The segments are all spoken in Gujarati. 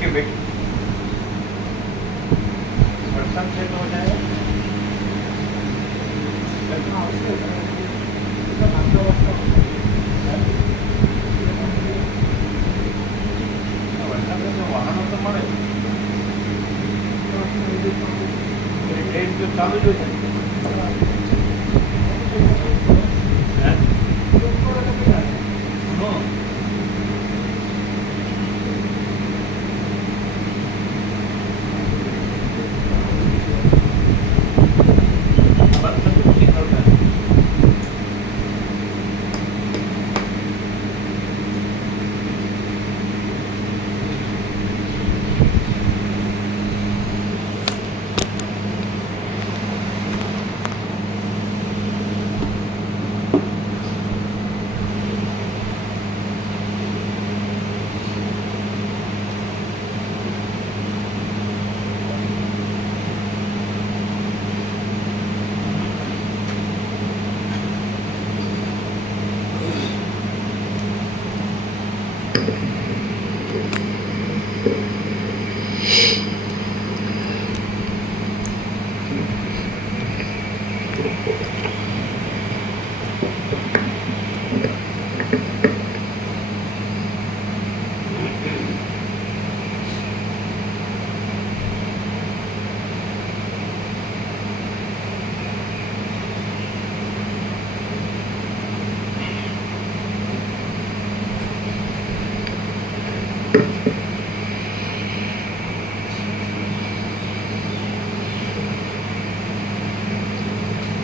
बैठिए बैठिए। प्रसन्न से तो हो जाएगा। वाहनों तो મળે ટ્રેન તો ચાલુ જ હોય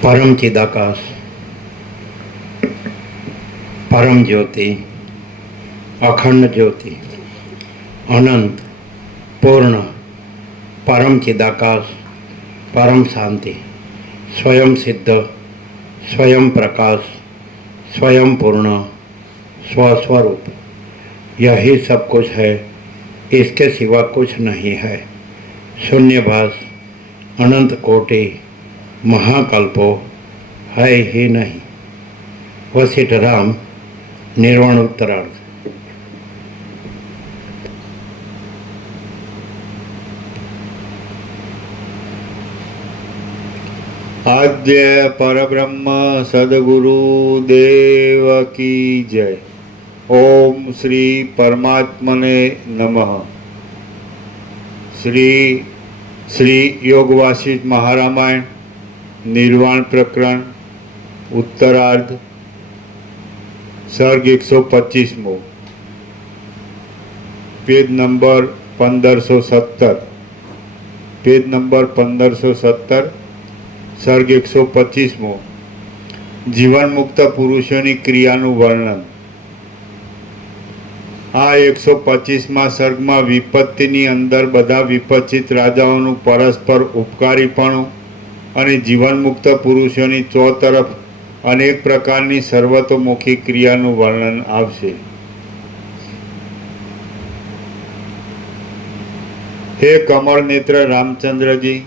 परम चिदाकाश, परम ज्योति, अखंड ज्योति, अनंत, पूर्ण, परम चिदाकाश, परम शांति, स्वयं सिद्ध, स्वयं प्रकाश, स्वयं पूर्ण, स्वस्वरूप, यही सब कुछ है, इसके सिवा कुछ नहीं है। शून्यभास, अनंत कोटि, महाकल्पो है ही नहीं। वशिष्ठ राम, निर्वाण उत्तरार्ध। आद्य परब्रह्म सद्गुरु देव की जय। ओम श्री परमात्मने नमः। श्री योग वासिष्ठ महारामायण निर्वाण प्रकरण उत्तरार्ध सर्ग 125 पेज नंबर 1570 पेज नंबर 1570 सर्ग 125 जीवन मुक्त पुरुषों क्रियाનું વર્ણન। આ 125મા સર્ગમાં વિપત્તિની અંદર બધા વિપચિત રાજાઓનું પરસ્પર ઉપકારીપણું અને જીવનમુક્ત પુરુષોની ચોતરફ અનેક પ્રકારની સર્વતોમુખી ક્રિયાનું વર્ણન આવશે। હે કમળ નેત્ર રામચંદ્રજી,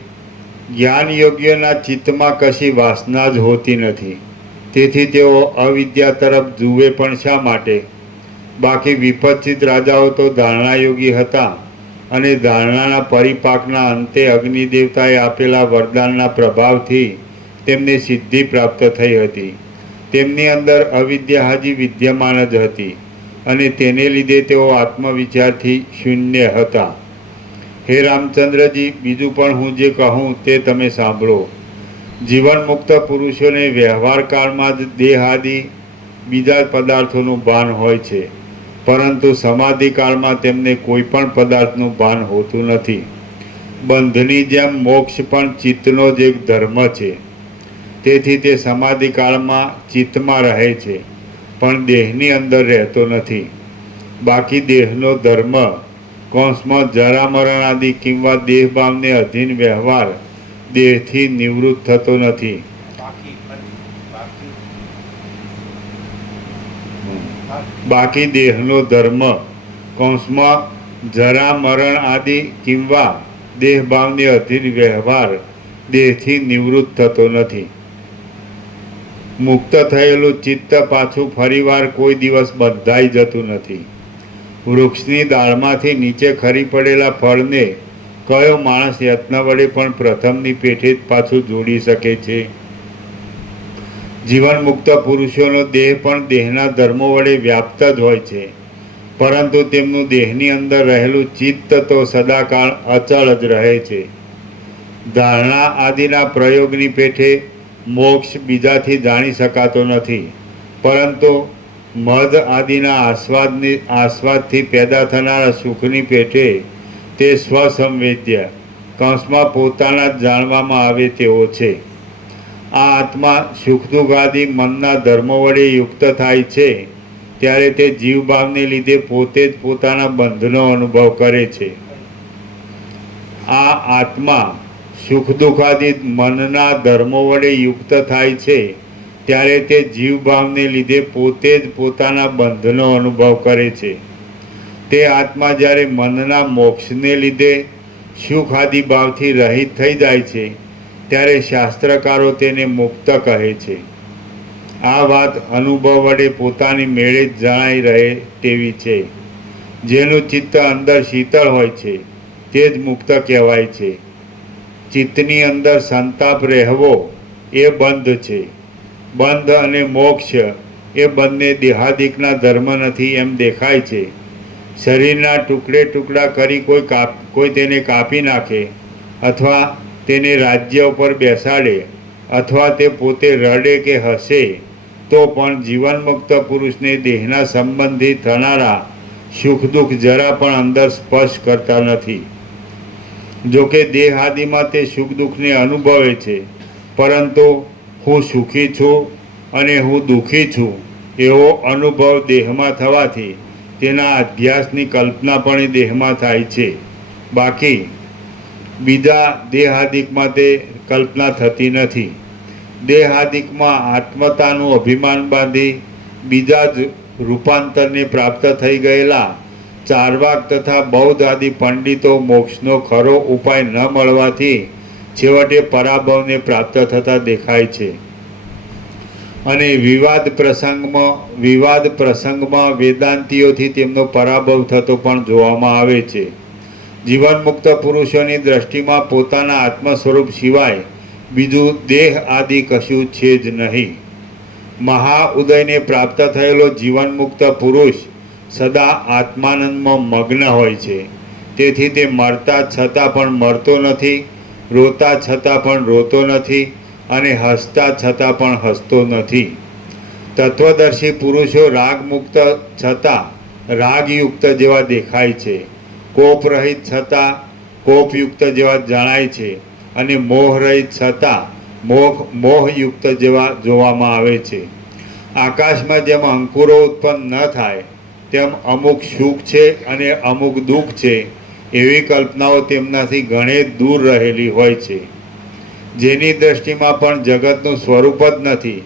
જ્ઞાન યોગ્યના ચિત્તમાં કશી વાસના જ હોતી નથી, તેથી તેઓ અવિદ્યા તરફ જુએ પણ શા માટે? બાકી વિપચિત રાજાઓ તો ધારણાયોગી હતા અને ધારણાના પરિપાકના અંતે અગ્નિદેવતાએ આપેલા વરદાનના પ્રભાવથી તેમને સિદ્ધિ પ્રાપ્ત થઈ હતી। તેમની અંદર અવિદ્યા હજી વિદ્યમાન જ હતી અને તેને લીધે તેઓ આત્મવિચારથી શૂન્ય હતા। હે રામચંદ્રજી, બીજું પણ હું જે કહું તે તમે સાંભળો। જીવન મુક્ત પુરુષોને વ્યવહાર કાળમાં જ દેહ આદિ બીજા પદાર્થોનું ભાન હોય છે, પરંતુ સમાધિ કાળમાં તેમને કોઈ પણ પદાર્થનું ભાન હોતું નથી। બંધની જેમ મોક્ષ પણ ચિત્તનો જ એક ધર્મ છે, તેથી તે સમાધિ કાળમાં ચિત્તમાં રહે છે, પણ દેહની અંદર રહેતો નથી। બાકી દેહનો ધર્મ કૌંસમાં જરા મરણ આદિ કિંવા દેહભાવને અધીન વ્યવહાર દેહથી નિવૃત્ત થતો નથી। બાકી દેહનો ધર્મ કૌંસમાં જરા મરણ આદિ કિંવા દેહભાવને અધીન વ્યવહાર દેહથી નિવૃત્ત થતો નથી। મુક્ત થયેલું ચિત્ત પાછું ફરીવાર કોઈ દિવસ બંધાઈ જતું નથી। વૃક્ષની દાળમાંથી નીચે ખરી પડેલા ફળને કયો માણસ યત્ન વડે પણ પ્રથમની પેઠે જ પાછું જોડી શકે છે? જીવન મુક્ત પુરુષોનો દેહ પણ દેહના ધર્મો વડે વ્યાપ્ત જ હોય છે, પરંતુ તેમનું દેહની અંદર રહેલું ચિત્ત તો સદાકાળ અચળ જ રહે છે. ધારણા આદિના પ્રયોગની પેઠે મોક્ષ બીજાથી જાણી શકાતો નથી, પરંતુ મધ આદિના આસ્વાદથી પેદા થનારા સુખની પેઠે તે સ્વસંવેદ્ય કંસમાં પોતાના જ જાણવામાં આવે તેવો છે. આ આત્મા સુખ દુઃખ આદિ મનના ધર્મો વડે યુક્ત થાય છે ત્યારે તે જીવભાવને લીધે પોતે જ પોતાના બંધનો અનુભવ કરે છે. આ આત્મા સુખ દુઃખ આદિ મનના ધર્મો વડે યુક્ત થાય છે ત્યારે તે જીવભાવને લીધે પોતે જ પોતાના બંધનો અનુભવ કરે છે. તે આત્મા જ્યારે મનના મોક્ષને લીધે સુખ આદિ ભાવથી રહિત થઈ જાય છે ત્યારે શાસ્ત્રકારો તેને મુક્ત કહે છે. આ વાત અનુભવ વડે પોતાની મેળે જ જણાઈ રહે તેવી છે. જેનું ચિત્ત અંદર શીતળ હોય છે તે જ મુક્ત કહેવાય છે. ચિત્તની અંદર સંતાપ રહેવો એ બંધ છે. બંધ અને મોક્ષ એ બંને દેહાદિકના ધર્મ નથી એમ દેખાય છે. શરીરના ટુકડે ટુકડા કરી કોઈ તેને કાપી નાખે અથવા તેને રાજ્ય ઉપર બેસાડે અથવા તે પોતે રડે કે હસે તો પણ જીવન મુક્ત પુરુષને દેહના સંબંધી થનારા સુખ દુઃખ જરા પણ અંદર સ્પર્શ કરતા નથી. જોકે દેહ આદિમાં તે સુખ દુઃખને અનુભવે છે, પરંતુ હું સુખી છું અને હું દુઃખી છું એવો અનુભવ દેહમાં થવાથી તેના અધ્યાસની કલ્પના પણ એ દેહમાં થાય છે. બાકી બીજા દેહાદિકમાં તે કલ્પના થતી નથી. દેહાદિકમાં આત્મતાનું અભિમાન બાંધી બીજા જ રૂપાંતરને પ્રાપ્ત થઈ ગયેલા ચારવાક તથા બૌદ્ધ આદિ પંડિતો મોક્ષનો ખરો ઉપાય ન મળવાથી છેવટે પરાભવને પ્રાપ્ત થતા દેખાય છે. અને વિવાદ પ્રસંગમાં વેદાંતિઓથી તેમનો પરાભવ થતો પણ જોવામાં આવે છે. જીવન મુક્ત પુરુષોની દ્રષ્ટિમાં પોતાના આત્મ સ્વરૂપ સિવાય બીજું દેહ આદિ કશું છે જ નહીં. મહાઉદયને પ્રાપ્ત થયેલો જીવન મુક્ત પુરુષ સદા આત્માનંદમાં મગ્ન હોય છે. તેથી તે મરતા છતાં પણ મરતો નથી, રોતા છતાં પણ રોતો નથી અને હસતા છતાં પણ હસતો નથી. તત્વદર્શી પુરુષો રાગમુક્ત છતાં રાગયુક્ત જેવા દેખાય છે, કોપ રહિત છતાં કોપયુક્ત જેવા જણાય છે અને મોહ રહિત છતાં મોહયુક્ત જેવા જોવામાં આવે છે. આકાશમાં જેમ અંકુરો ઉત્પન્ન ન થાય તેમ અમુક સુખ છે અને અમુક દુઃખ છે એવી કલ્પનાઓ તેમનાથી ઘણે દૂર રહેલી હોય છે. જેની દ્રષ્ટિમાં પણ જગતનું સ્વરૂપ જ નથી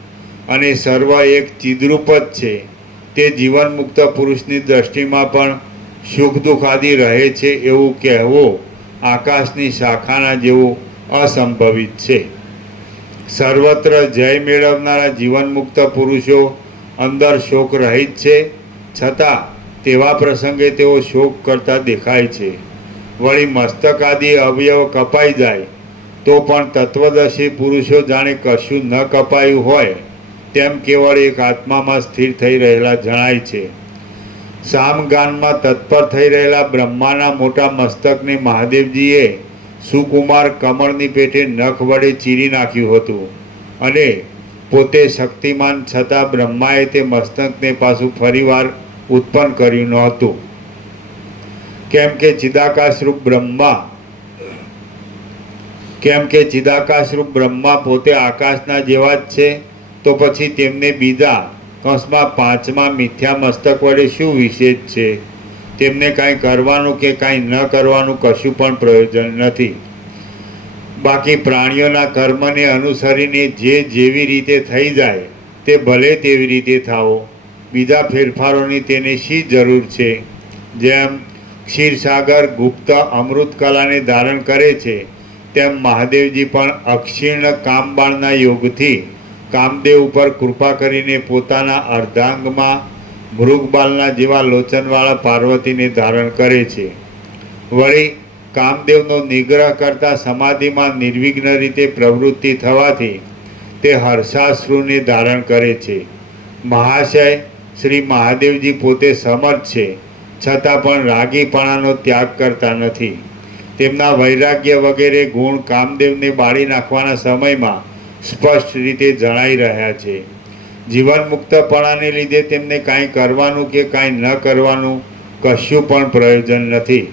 અને સર્વ એક ચિદ્રૂપ જ છે, તે જીવન મુક્ત પુરુષની દ્રષ્ટિમાં પણ સુખ દુઃખ આદિ રહે છે એવું કહેવું આકાશની શાખાના જેવું અસંભવિત છે. સર્વત્ર જય મેળવનારા જીવન મુક્ત પુરુષો અંદર શોક રહિત છે, છતાં તેવા પ્રસંગે તેઓ શોક કરતા દેખાય છે. વળી મસ્તક આદિ અવયવ કપાઈ જાય તો પણ તત્વદર્શી પુરુષો જાણે કશું ન કપાયું હોય તેમ કેવળ એક આત્મામાં સ્થિર થઈ રહેલા જણાય છે. સામગાનમાં તત્પર થઈ રહેલા બ્રહ્માના મોટા મસ્તકને મહાદેવજીએ સુકુમાર કમળની પેટે નખ વડે ચીરી નાખ્યું હતું અને પોતે શક્તિમાન છતાં બ્રહ્માએ તે મસ્તકને પાછું ફરીવાર ઉત્પન્ન કર્યું નહોતું. કેમ કે ચિદાકાશરૂપ બ્રહ્મા પોતે આકાશના જેવા જ છે, તો પછી તેમને બીજા કંસમાં પાંચમા મિથ્યા મસ્તક વડે શું વિશેષ છે? તેમને કાંઈ કરવાનું કે કાંઈ ન કરવાનું કશું પણ પ્રયોજન નથી. બાકી પ્રાણીઓના કર્મને અનુસરીને જે જેવી રીતે થઈ જાય તે ભલે તેવી રીતે થાઓ, બીજા ફેરફારોની તેને શી જરૂર છે? જેમ ક્ષીરસાગર ગુપ્ત અમૃત કલાને ધારણ કરે છે તેમ મહાદેવજી પણ અક્ષીર્ણ કામબાણના યોગથી કામદેવ ઉપર કૃપા કરીને પોતાના અર્ધાંગમાં મૃગબાલના જેવા લોચનવાળા પાર્વતીને ધારણ કરે છે. વળી કામદેવનો નિગ્રહ કરતા સમાધિમાં નિર્વિઘ્ન રીતે પ્રવૃત્તિ થવાથી તે હર્ષાશ્રુને ધારણ કરે છે. મહાશય શ્રી મહાદેવજી પોતે સમર્થ છે, છતાં પણ રાગીપણાનો ત્યાગ કરતા નથી. તેમના વૈરાગ્ય વગેરે ગુણ કામદેવને બાળી નાખવાના સમયમાં સ્પષ્ટ રીતે જણાઈ રહ્યા છે. જીવન મુક્તપણાને લીધે તેમને કાંઈ કરવાનું કે કાંઈ ન કરવાનું કશું પણ પ્રયોજન નથી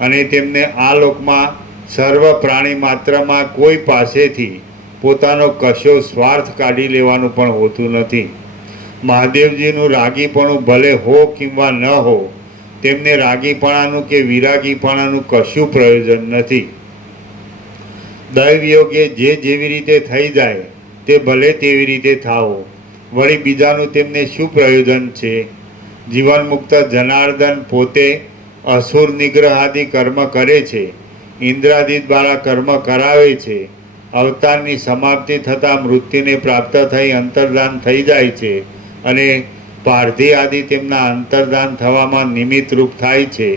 અને તેમને આ લોકમાં સર્વ પ્રાણી માત્રમાં કોઈ પાસેથી પોતાનો કશો સ્વાર્થ કાઢી લેવાનું પણ હોતું નથી. મહાદેવજીનું રાગીપણું ભલે હો કિંવા ન હો, તેમને રાગીપણાનું કે વિરાગીપણાનું કશું પ્રયોજન નથી. દૈવયોગે જે જેવી રીતે થઈ જાય તે ભલે તેવી રીતે થાઓ, વળી બીજાનું તેમને શું પ્રયોજન છે? જીવન મુક્ત જનાર્દન પોતે અસુર નિગ્રહાદિ કર્મ કરે છે, ઇન્દ્રાદિ દ્વારા કર્મ કરાવે છે. અવતારની સમાપ્તિ થતાં મૃત્યુને પ્રાપ્ત થઈ અંતર્ધાન થઈ જાય છે અને પારધી આદિ તેમના અંતર્ધાન થવામાં નિમિત્તરૂપ થાય છે.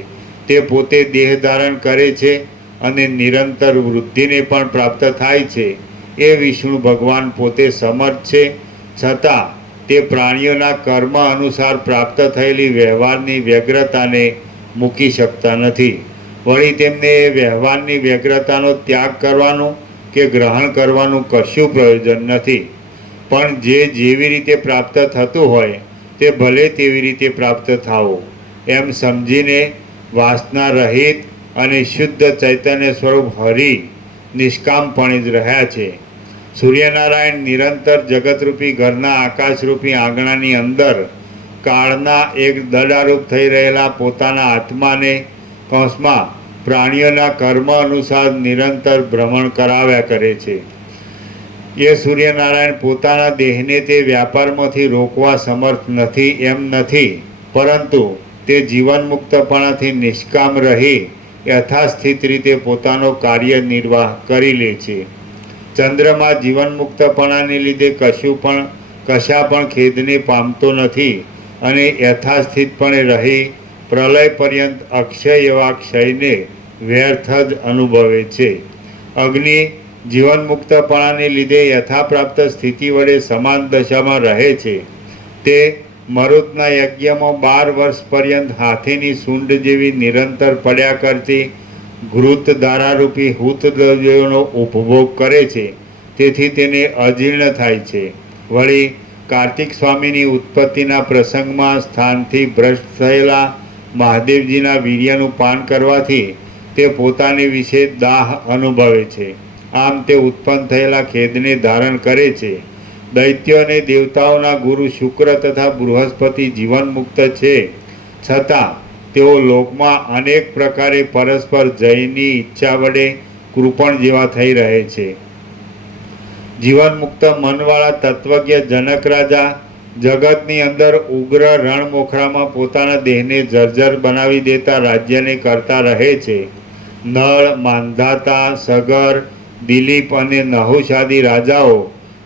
તે પોતે દેહ ધારણ કરે છે અને નિરંતર વૃદ્ધિને પણ પ્રાપ્ત થાય છે. એ વિષ્ણુ ભગવાન પોતે સમર્થ છે, છતાં તે પ્રાણીઓના કર્મ અનુસાર પ્રાપ્ત થયેલી વ્યવહારની વ્યગ્રતાને મૂકી શકતા નથી. વળી તેમને એ વ્યવહારની વ્યગ્રતાનો ત્યાગ કરવાનું કે ગ્રહણ કરવાનું કશું પ્રયોજન નથી. પણ જે જેવી રીતે પ્રાપ્ત થતું હોય તે ભલે તેવી રીતે પ્રાપ્ત થાઓ એમ સમજીને વાસના રહિત અને શુદ્ધ ચૈતન્ય સ્વરૂપ હરિ નિષ્કામપણે જ રહ્યા છે. સૂર્યનારાયણ નિરંતર જગતરૂપી ઘરના આકાશરૂપી આંગણાની અંદર કાળના એક દડારૂપ થઈ રહેલા પોતાના આત્માને કૌંસમાં પ્રાણીઓના કર્મ અનુસાર નિરંતર ભ્રમણ કરાવ્યા કરે છે. એ સૂર્યનારાયણ પોતાના દેહને તે વ્યાપારમાંથી રોકવા સમર્થ નથી એમ નથી, પરંતુ તે જીવન મુક્તપણાથી નિષ્કામ રહી યથાસ્થિત રીતે પોતાનો કાર્ય નિર્વાહ કરી લે છે. ચંદ્રમા જીવન મુક્તપણાને લીધે કશા પણ ખેદને પામતો નથી અને યથાસ્થિતપણે રહી પ્રલય પર્યંત અક્ષય એવા ક્ષયને વ્યર્થ જ અનુભવે છે. અગ્નિ જીવન મુક્તપણાને લીધે યથાપ્રાપ્ત સ્થિતિ વડે સમાન દશામાં રહે છે. તે મરુતના યજ્ઞમાં 12 વર્ષ પર્યંત હાથીની સૂંઢ જેવી નિરંતર પડ્યા કરતી ઘૃત ધારારૂપી હૂતદ્રવ્યોનો ઉપભોગ કરે છે, તેથી તેને અજીર્ણ થાય છે. વળી કાર્તિક સ્વામીની ઉત્પત્તિના પ્રસંગમાં સ્થાનથી ભ્રષ્ટ થયેલા મહાદેવજીના વીર્યનું પાન કરવાથી તે પોતાની વિશે દાહ અનુભવે છે. આમ તે ઉત્પન્ન થયેલા ખેદને ધારણ કરે છે. દૈત્યો અને દેવતાઓના ગુરુ શુક્ર તથા બૃહસ્પતિ જીવન મુક્ત છે, છતાં તેઓ લોકમાં અનેક પ્રકારે પરસ્પર જયની ઈચ્છા વડે કૃપણ જેવા થઈ રહે છે. જીવન મુક્ત મનવાળા તત્વજ્ઞ જનક રાજા જગતની અંદર ઉગ્ર રણમોખરામાં પોતાના દેહને જર્જર બનાવી દેતા રાજ્યને કરતા રહે છે. નળ, માંધાતા, સગર, દિલીપ અને નહુષ આદિ રાજાઓ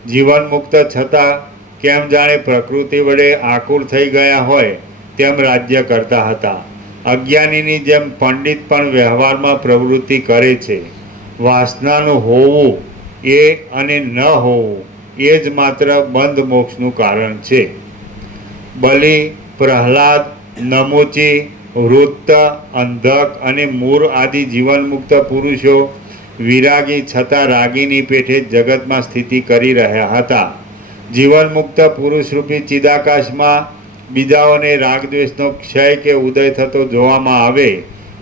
જીવન મુક્ત છતાં કેમ જાણે પ્રકૃતિ વડે આકુળ થઈ ગયા હોય તેમ રાજ્ય કરતા હતા. અજ્ઞાનીની જેમ પંડિત પણ વ્યવહારમાં પ્રવૃત્તિ કરે છે. વાસનાનું હોવું એ અને ન હોવું એ જ માત્ર બંધ મોક્ષનું કારણ છે. બલિ, પ્રહલાદ, નમુચી, વૃત્ત, અંધક અને મૂર આદિ જીવન મુક્ત પુરુષો વિરાગી છતાં રાગીની પેઠે જગતમાં સ્થિતિ કરી રહ્યા હતા. જીવન મુક્ત પુરુષરૂપી ચિદાકાશમાં બીજાઓને રાગદ્વેષનો ક્ષય કે ઉદય થતો જોવામાં આવે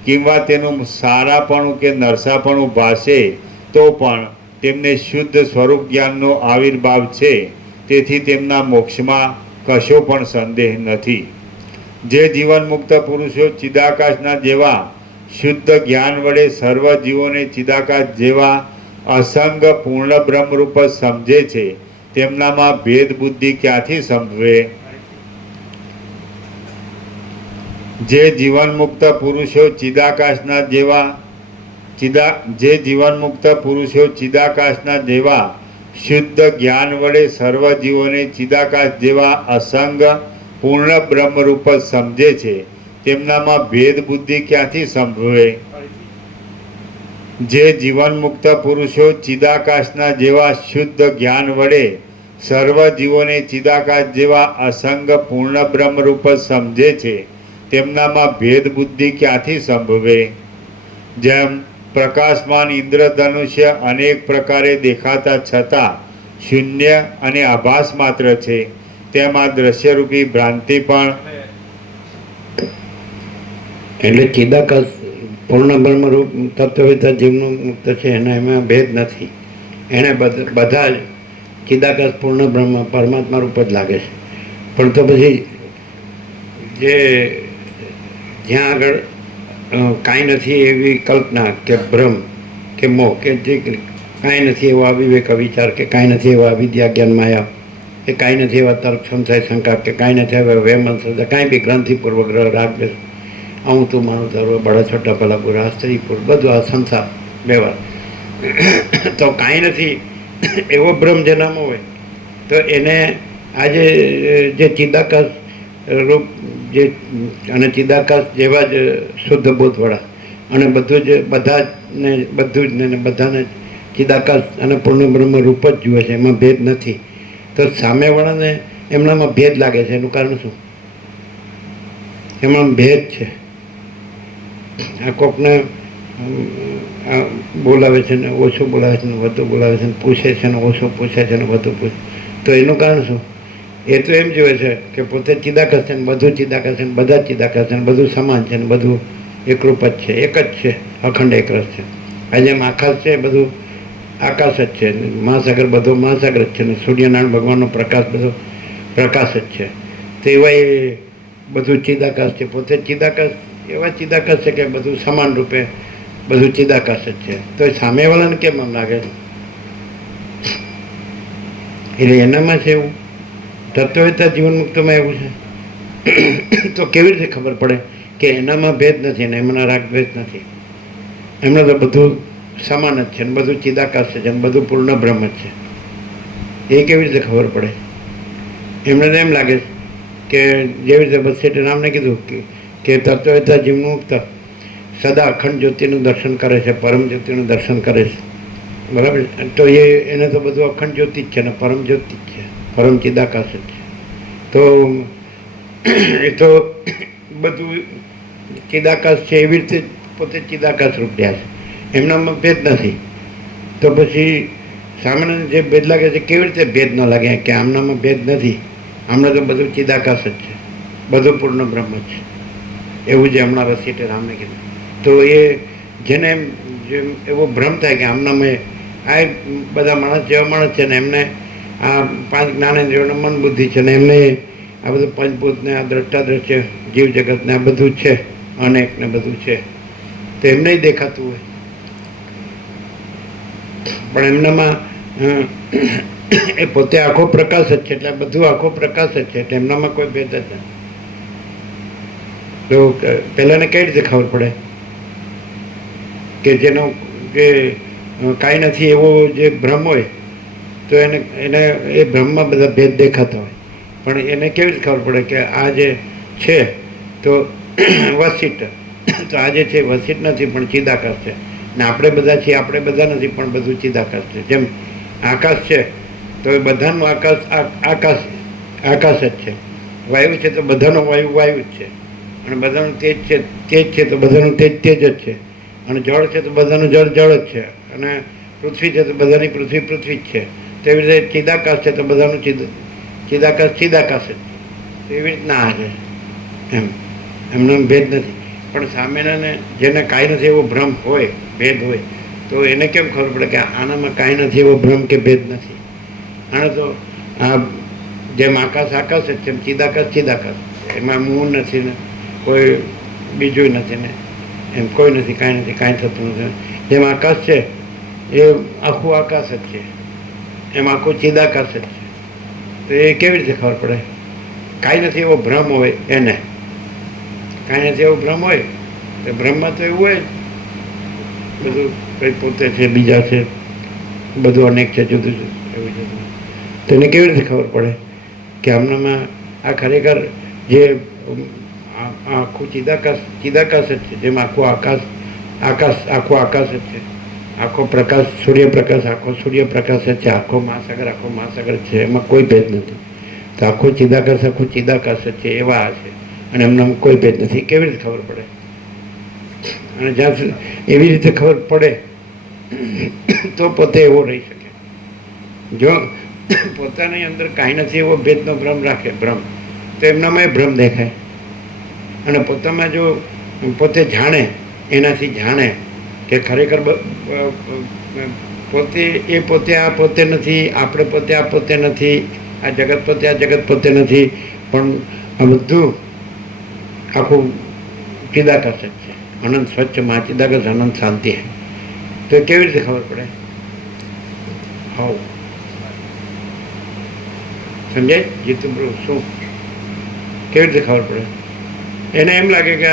કિંવા તેનું સારાપણું કે નરસાપણું ભાસે તો પણ તેમને શુદ્ધ સ્વરૂપ જ્ઞાનનો આવિર્ભાવ છે, તેથી તેમના મોક્ષમાં કશો પણ સંદેહ નથી. જે જીવન મુક્ત પુરુષો ચિદાકાશના જેવા શુદ્ધ જ્ઞાન વડે સર્વ જીવોને ચિદાકાશ જેવા અસંગ પૂર્ણ બ્રહ્મરૂપ સમજે છે, તેમનામાં ભેદ બુદ્ધિ ક્યાંથી સંભવે? જે જીવન મુક્ત પુરુષો ચિદાકાશના જેવા શુદ્ધ જ્ઞાન વડે સર્વ જીવોને ચિદાકાશ જેવા અસંગ પૂર્ણ બ્રહ્મરૂપ જ સમજે છે તેમનામાં ભેદ બુદ્ધિ ક્યાંથી સંભવે? જે જીવન મુક્ત પુરુષો ચિદાકાશના જેવા શુદ્ધ જ્ઞાન વડે સર્વ જીવોને ચિદાકાશ જેવા અસંગ પૂર્ણ બ્રહ્મરૂપ જ સમજે છે તેમનામાં ભેદ બુદ્ધિ ક્યાંથી સંભવે? જેમ પ્રકાશમાન ઇન્દ્રધનુષ્ય અનેક પ્રકારે દેખાતા છતાં શૂન્ય અને આભાસ માત્ર છે, તેમ આ દ્રશ્યરૂપી ભ્રાંતિ પણ. એટલે ચિદાકાશ પૂર્ણ બ્રહ્મરૂપ તત્વવેતા જીવનું મુક્ત છે એના એમાં ભેદ નથી. એને બધા જ ચિદાકાશ પૂર્ણ બ્રહ્મ પરમાત્મા રૂપ જ લાગે છે. પણ તો પછી જે જ્યાં આગળ કાંઈ નથી એવી કલ્પના કે ભ્રમ કે મોહ કે જે કાંઈ નથી એવો અવિવેક વિચાર કે કાંઈ નથી એવા વિદ્યા જ્ઞાન માયા કે કાંઈ નથી એવા તર્ક સંશય શંકા કે કાંઈ નથી એવા વેમન શ્રદ્ધા કાંઈ બી ગ્રંથિપૂર્વક રાગ હું તું માનું ધર્વ બળા છોટા ભલા બુરા સ્ત્રીપુર બધું આ સંસાર વ્યવહાર તો કાંઈ નથી એવો ભ્રમ જેનામાં હોય તો એને આજે જે ચિદાકાશ રૂપ જે અને ચિદાકાશ જેવા જ શુદ્ધ બોધવાળા અને બધું જ બધું જ ને બધાને ચિદાકાશ અને પૂર્ણ બ્રહ્મ રૂપ જ જુએ છે, એમાં ભેદ નથી. તો સામેવાળાને એમનામાં ભેદ લાગે છે. એનું કારણ શું? એમાં ભેદ છે. આ કોકને બોલાવે છે ને ઓછું બોલાવે છે ને વધુ બોલાવે છે ને પૂછે છે ને ઓછું પૂછે છે ને વધુ પૂછે, તો એનું કારણ શું? એ તો એમ જોવે છે કે પોતે ચિદાકાશ છે ને બધું ચિદાકાશ છે ને બધા ચિદાકાશ છે ને બધું સમાન છે ને બધું એકરૂપ જ છે, એક જ છે, અખંડ એકરસ છે. આ જેમ આકાશ છે બધું આકાશ જ છે, મહાસાગર બધો મહાસાગર જ છે ને સૂર્યનારાયણ ભગવાનનો પ્રકાશ બધો પ્રકાશ જ છે. તો એવા એ બધું ચિદાકાશ છે, પોતે ચિદાકાશ એવા ચિદાકાશ છે કે બધું સમાન રૂપે બધું ચિદાકાશ જ છે. તો એ સામેવાળાને કેમ આમ લાગે? એટલે એનામાં છે એવું તત્વવેતા જીવન મુક્તમાં એવું છે. તો કેવી રીતે ખબર પડે કે એનામાં ભેદ નથી ને એમના રાગ ભેદ નથી? એમના તો બધું સમાન જ છે ને બધું ચિદાકાશ છે ને બધું પૂર્ણ બ્રહ્મ જ છે. એ કેવી રીતે ખબર પડે? એમને તો એમ લાગે કે જેવી રીતે બસેટે નામને કીધું કે તત્વવેતા જીવન મુક્ત સદા અખંડ જ્યોતિનું દર્શન કરે છે, પરમ જ્યોતિનું દર્શન કરે છે, બરાબર? તો એને તો બધું અખંડ જ્યોતિ જ છે ને પરમ જ્યોતિ જ છે, પરમ ચિદાકાશ જ છે. તો એ તો બધું ચિદાકાશ છે એવી રીતે પોતે ચિદાકાશ રૂપ રહ્યા છે, એમનામાં ભેદ નથી. તો પછી સામાન્ય જે ભેદ લાગે છે કેવી રીતે ભેદ ન લાગે કે આમનામાં ભેદ નથી, આમના તો બધું ચિદાકાશ જ છે, બધું પૂર્ણ બ્રહ્મ જ છે. એવું જે હમણાં રસીટે રામે કીધું. તો એ જેને જેમ એવો ભ્રમ થાય કે આમનામાં આ બધા માણસ જેવા માણસ છે ને એમને આ પાંચ જ્ઞાનેન્દ્રિયોને મન બુદ્ધિ છે ને એમને આ બધું પંચભૂતને આ દ્રષ્ટાદ્રશ્ય જીવ જગતને આ બધું છે, અનેક ને બધું છે, તો એમને દેખાતું હોય. પણ એમનામાં એ પોતે આખો પ્રકાશ જ છે, એટલે બધું આખો પ્રકાશ જ છે, એટલે એમનામાં કોઈ ભેદ જ નથી. તો પહેલાંને કઈ રીતે ખબર પડે કે જેનો કે કાંઈ નથી એવો જે ભ્રમ હોય તો એને એ ભ્રમમાં બધા ભેદ દેખાતા હોય, પણ એને કેવી રીતે ખબર પડે કે આ જે છે તો વસિત, તો આ જે છે વસિત નથી પણ ચિદાકાશ છે, ને આપણે બધા છીએ આપણે બધા નથી પણ બધું ચિદાકાશ છે. જેમ આકાશ છે તો એ બધાનું આકાશ આકાશ જ છે, વાયુ છે તો બધાનો વાયુ વાયુ જ છે, અને બધાનું તેજ છે તો બધાનું તેજ જ છે, અને જળ છે તો બધાનું જળ જ છે, અને પૃથ્વી છે તો બધાની પૃથ્વી જ છે. તેવી રીતે ચિદાકાશ છે તો બધાનું ચિદાકાશ જ. એવી રીતના આ છે એમનો ભેદ નથી. પણ સામેનાને જેને કાંઈ નથી એવો ભ્રમ હોય, ભેદ હોય, તો એને કેમ ખબર પડે કે આનામાં કાંઈ નથી એવો ભ્રમ કે ભેદ નથી? આને તો આ જેમ આકાશ જ છે એમ ચિદાકાશ એમાં હું નથી ને કોઈ બીજું નથી ને એમ કોઈ નથી, કાંઈ નથી, કાંઈ થતું નથી. જેમ આકાશ છે એ આખું આકાશ જ છે, એમ આખું ચિદાકાશ જ છે. તો એ કેવી રીતે ખબર પડે? કાંઈ નથી એવો ભ્રમ હોય એને, કાંઈ નથી એવો ભ્રમ હોય તો ભ્રમમાં તો એવું હોય બધું કંઈ પોતે છે, બીજા છે, બધું અનેક છે, જુદું જુદું એવું જુદું. તો એને કેવી રીતે ખબર પડે કે આમનામાં આ ખરેખર જે આખું ચિદાકાશ જ છે, જેમ આખું આખું આકાશ જ છે, આખો પ્રકાશ સૂર્યપ્રકાશ આખો સૂર્યપ્રકાશ જ છે, આખો મહાસાગર છે, એમાં કોઈ ભેદ નથી. તો આખું ચિદાકાશ જ છે, એવા આ છે, અને એમનામાં કોઈ ભેદ નથી. કેવી રીતે ખબર પડે? અને જ્યાં સુધી એવી રીતે ખબર પડે તો પોતે એવો રહી શકે. જો પોતાની અંદર કાંઈ નથી એવો ભેદનો ભ્રમ રાખે, તો એમનામાં એ ભ્રમ દેખાય. અને પોતામાં જો પોતે જાણે, એનાથી જાણે કે ખરેખર પોતે આ પોતે નથી, આપણે પોતે આ પોતે નથી, આ જગત પોતે નથી, પણ આ બધું આખું ચિદાકાશ જ છે, અનંત સ્વચ્છમાં ચિદાકાશ અનંત શાંતિ. તો એ કેવી રીતે ખબર પડે? હાઉ સમજાય? જીતુબ્રુ શું કેવી રીતે ખબર પડે? એને એમ લાગે કે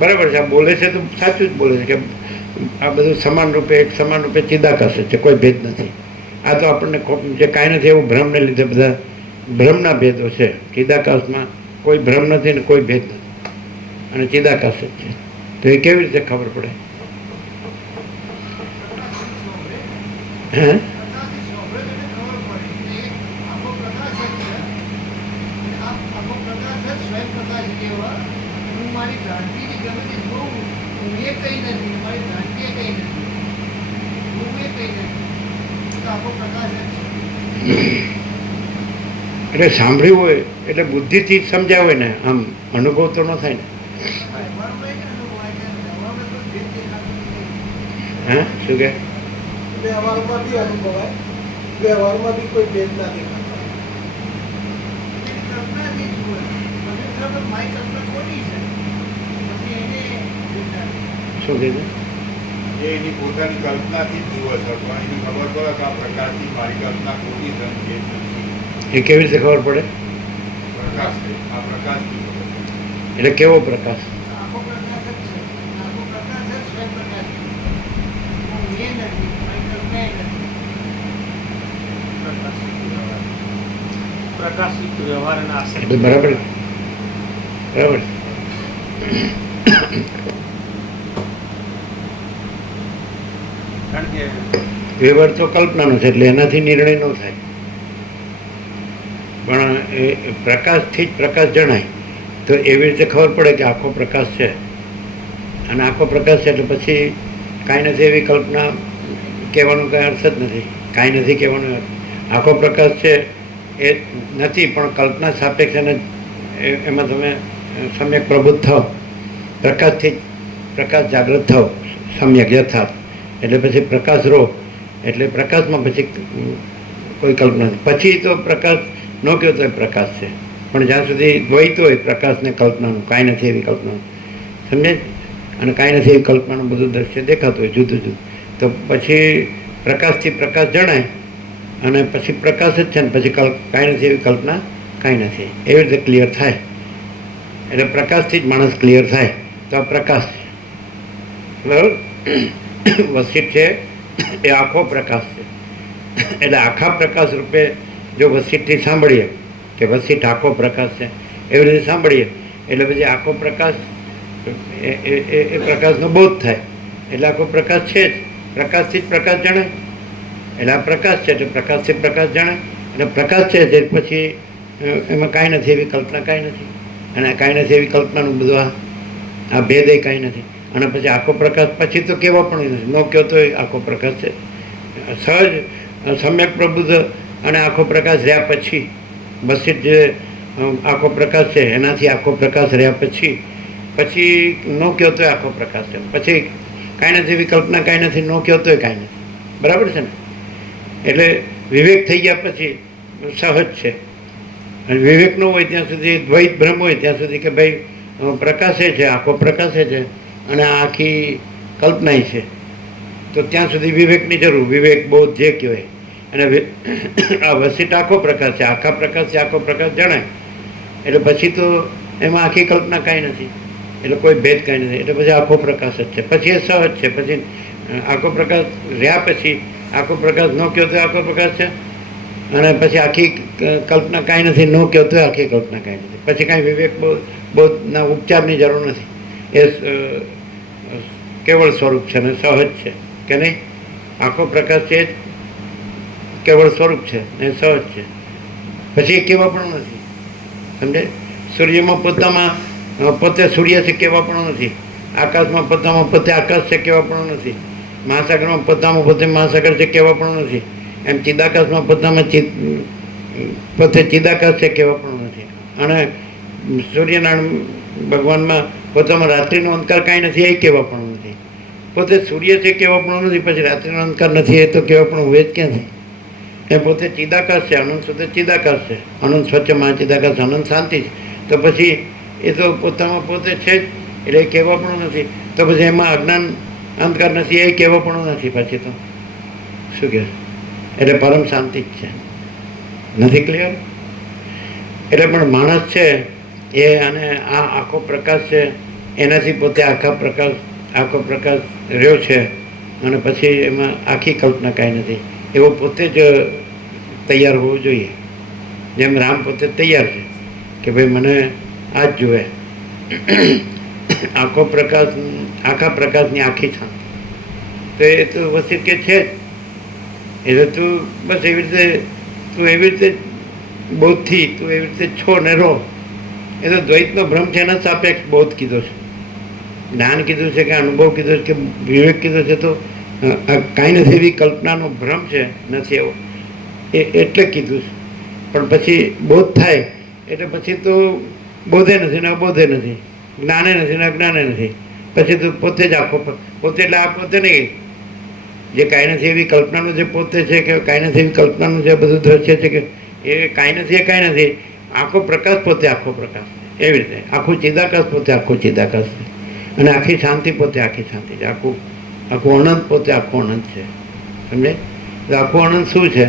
બરાબર છે, આ બોલે છે તો સાચું જ બોલે છે, કે આ બધું સમાન રૂપે ચિદાકાશ છે, કોઈ ભેદ નથી. આ તો આપણને જે કાંઈ નથી એવું ભ્રમને લીધે બધા ભ્રમના ભેદો છે. ચિદાકાશમાં કોઈ ભ્રમ નથી ને કોઈ ભેદ નથી, અને ચિદાકાશ જ છે. તો એ કેવી રીતે ખબર પડે? હે? એટલે સાંભળ્યું હોય એટલે બુદ્ધિથી જ સમજાય હોય ને, આમ અનુભવ તો ન થાય ને. હા, શું કે? વ્યવહારમાં બી અનુભવાય, વ્યવહારમાં બી કોઈ ભેદ ના દેખાય. શું કે છે? એ એની પોતાની કલ્પનાથી જ જુએ છે, પણ એની ખબર પડે કે આ પ્રકારથી મારી કલ્પના ખોટી છે, એ નથી. એ કેવી રીતે ખબર પડે? પ્રકાશ છે, આ પ્રકાશથી ખબર પડે. એટલે કેવો પ્રકાશ? આખો પ્રકાશ જ છે, આખો પ્રકાશ જ સ્વયં પ્રકાશ છે. હું એ નથી, મારી કલ્પના એ નથી. પ્રકાશિત વ્યવહાર અને આશય. એટલે બરાબર. કારણ કે વ્યવહાર તો કલ્પનાનો છે, એટલે એનાથી નિર્ણય ન થાય, પણ એ પ્રકાશથી જ પ્રકાશ જણાય. તો એવી રીતે ખબર પડે કે આખો પ્રકાશ છે, અને આખો પ્રકાશ છે એટલે પછી કાંઈ નથી એવી કલ્પના કહેવાનું કાંઈ અર્થ જ નથી. કાંઈ નથી કહેવાનો અર્થ. આખો પ્રકાશ છે એ નથી, પણ કલ્પના સાપેક્ષ એને એમાં તમે સમ્યક પ્રબુદ્ધ થાવ, પ્રકાશથી જ પ્રકાશ જાગૃત થાવ, સમ્યક યથાર્થ. એટલે પછી પ્રકાશ રહો, એટલે પ્રકાશમાં પછી કોઈ કલ્પના નથી. પછી તો પ્રકાશ ન કહ્યો તો પ્રકાશ છે, પણ જ્યાં સુધી દ્વૈત હોય પ્રકાશને કલ્પનાનું, કાંઈ નથી એવી કલ્પનાનું, સમજે? અને કાંઈ નથી એવી કલ્પનાનું બધું દ્રશ્ય દેખાતું હોય જુદું જુદું, તો પછી પ્રકાશથી પ્રકાશ જણાય, અને પછી પ્રકાશ જ છે ને પછી કાંઈ નથી એવી કલ્પના કાંઈ નથી, એવી રીતે ક્લિયર થાય. એટલે પ્રકાશથી જ માણસ ક્લિયર થાય. તો આ પ્રકાશ છે, બરાબર? વસિષ્ઠ છે એ આખો પ્રકાશ છે. એટલે આખા પ્રકાશ રૂપે જો વસિષ્ઠથી સાંભળીએ કે વસિષ્ઠ આખો પ્રકાશ છે, એવી રીતે સાંભળીએ એટલે પછી આખો પ્રકાશ એ પ્રકાશનો બોધ થાય. એટલે આખો પ્રકાશ છે જ, પ્રકાશથી જ પ્રકાશ જણાય. એટલે આ પ્રકાશ છે એટલે પ્રકાશથી પ્રકાશ જણાય. એટલે પ્રકાશ છે જે પછી એમાં કાંઈ નથી એવી કલ્પના કાંઈ નથી, અને કાંઈ નથી એવી કલ્પનાનું બધું આ ભેદ કાંઈ નથી. અને પછી આખો પ્રકાશ પછી તો કેવો પણ નથી, ન કહો તો આખો પ્રકાશ છે. સહજ સમ્યક પ્રબુદ્ધ અને આખો પ્રકાશ રહ્યા પછી વસિષ્ઠ જે આખો પ્રકાશ છે એનાથી આખો પ્રકાશ રહ્યા પછી ન કહો તો આખો પ્રકાશ છે. પછી કાંઈ નથી એવી કલ્પના કાંઈ નથી, ન કહો તો કાંઈ નથી. બરાબર છે ને? એટલે વિવેક થઈ ગયા પછી સહજ છે. અને વિવેક ન હોય ત્યાં સુધી, દ્વૈત ભ્રમ હોય ત્યાં સુધી કે ભાઈ પ્રકાશે છે, આખો પ્રકાશે છે અને આ આખી કલ્પનાય છે, તો ત્યાં સુધી વિવેકની જરૂર, વિવેક બોધ જે કહેવાય. અને આ વસિષ્ઠ આખો પ્રકાશ છે, આખા પ્રકાશથી આખો પ્રકાશ જણાય એટલે પછી તો એમાં આખી કલ્પના કાંઈ નથી, એટલે કોઈ ભેદ કાંઈ નથી. એટલે પછી આખો પ્રકાશ જ છે. પછી એ સહજ છે. પછી આખો પ્રકાશ રહ્યા પછી આખો પ્રકાશ ન કહો તો આખો પ્રકાશ છે, અને પછી આખી કલ્પના કાંઈ નથી, ન કહો તો આખી કલ્પના કાંઈ નથી, પછી કાંઈ વિવેક બોધના ઉપચારની જરૂર નથી. એ કેવળ સ્વરૂપ છે ને સહજ છે કે નહીં? આખો પ્રકાશ છે જ કેવળ સ્વરૂપ છે ને સહજ છે. પછી એ કેવા પણ નથી, સમજે? સૂર્યમાં પોતામાં પોતે સૂર્ય છે કેવા પણ નથી, આકાશમાં પોતામાં પોતે આકાશ છે કેવા પણ નથી, મહાસાગરમાં પોતામાં પોતે મહાસાગર છે કેવા પણ નથી, એમ ચિદાકાશમાં પોતામાં પોતે ચિદાકાશ છે કેવા પણ નથી. અને સૂર્યનારાયણ ભગવાનમાં પોતામાં રાત્રિનો અંધકાર કાંઈ નથી એ કેવા પણ નથી. પોતે સૂર્ય છે કેવા પણ નથી, પછી રાત્રિનો અંધકાર નથી એ તો કેવા પણ હોય જ ક્યાંથી? એ પોતે ચિદાકાશ છે, અનંત સુધી ચિદાકાશ છે, અનંત સ્વચ્છ મહાચિદાકાશ, અનંત શાંતિ છે. તો પછી એ તો પોતામાં પોતે છે જ, એટલે એ કહેવા પણ નથી. તો પછી એમાં અજ્ઞાન અંધકાર નથી એ કહેવા પણ નથી. પછી તો શું કહે? એટલે પરમ શાંતિ જ છે. નથી ક્લિયર? એટલે પણ માણસ છે એ, અને આ આખો પ્રકાશ છે એનાથી પોતે આખો પ્રકાશ રહ્યો છે, અને પછી એમાં આખી કલ્પના કાંઈ નથી. એવો પોતે જ તૈયાર હોવો જોઈએ. જેમ રામ પોતે તૈયાર છે કે ભાઈ મને આ જ જોવે, આખા પ્રકાશની આખી શાંતિ. તો એ તો વસિત કે છે જ. એટલે તું બસ એવી રીતે બોધથી તું એવી રીતે છો ને રહો. એ તો દ્વૈતનો ભ્રમ છે, એના સાપેક્ષ બોધ કીધો છે, જ્ઞાન કીધું છે કે અનુભવ કીધો છે કે વિવેક કીધો છે. તો કાંઈ નથી એવી કલ્પનાનો ભ્રમ છે, નથી એવો એટલે કીધું છે. પણ પછી બોધ થાય એટલે પછી તો બોધે નથી ને અબોધે નથી, જ્ઞાને નથી ને અજ્ઞાને નથી. પછી તો પોતે જ આખો પોતે, એટલે આ પોતે નહીં, જે કાંઈ નથી એવી કલ્પનાનું જે પોતે છે, કે કાંઈ નથી એવી કલ્પનાનું જે બધું દ્રશ્ય છે, કે એ કાંઈ નથી, એ કાંઈ નથી. આખો પ્રકાશ પોતે આખો પ્રકાશ છે. એવી રીતે આખું ચિદાકાશ પોતે આખું ચિદાકાશ છે, અને આખી શાંતિ પોતે આખી શાંતિ છે. આખું અનંત પોતે આખું અનંત છે. સમજે? તો આખું અનંત શું છે?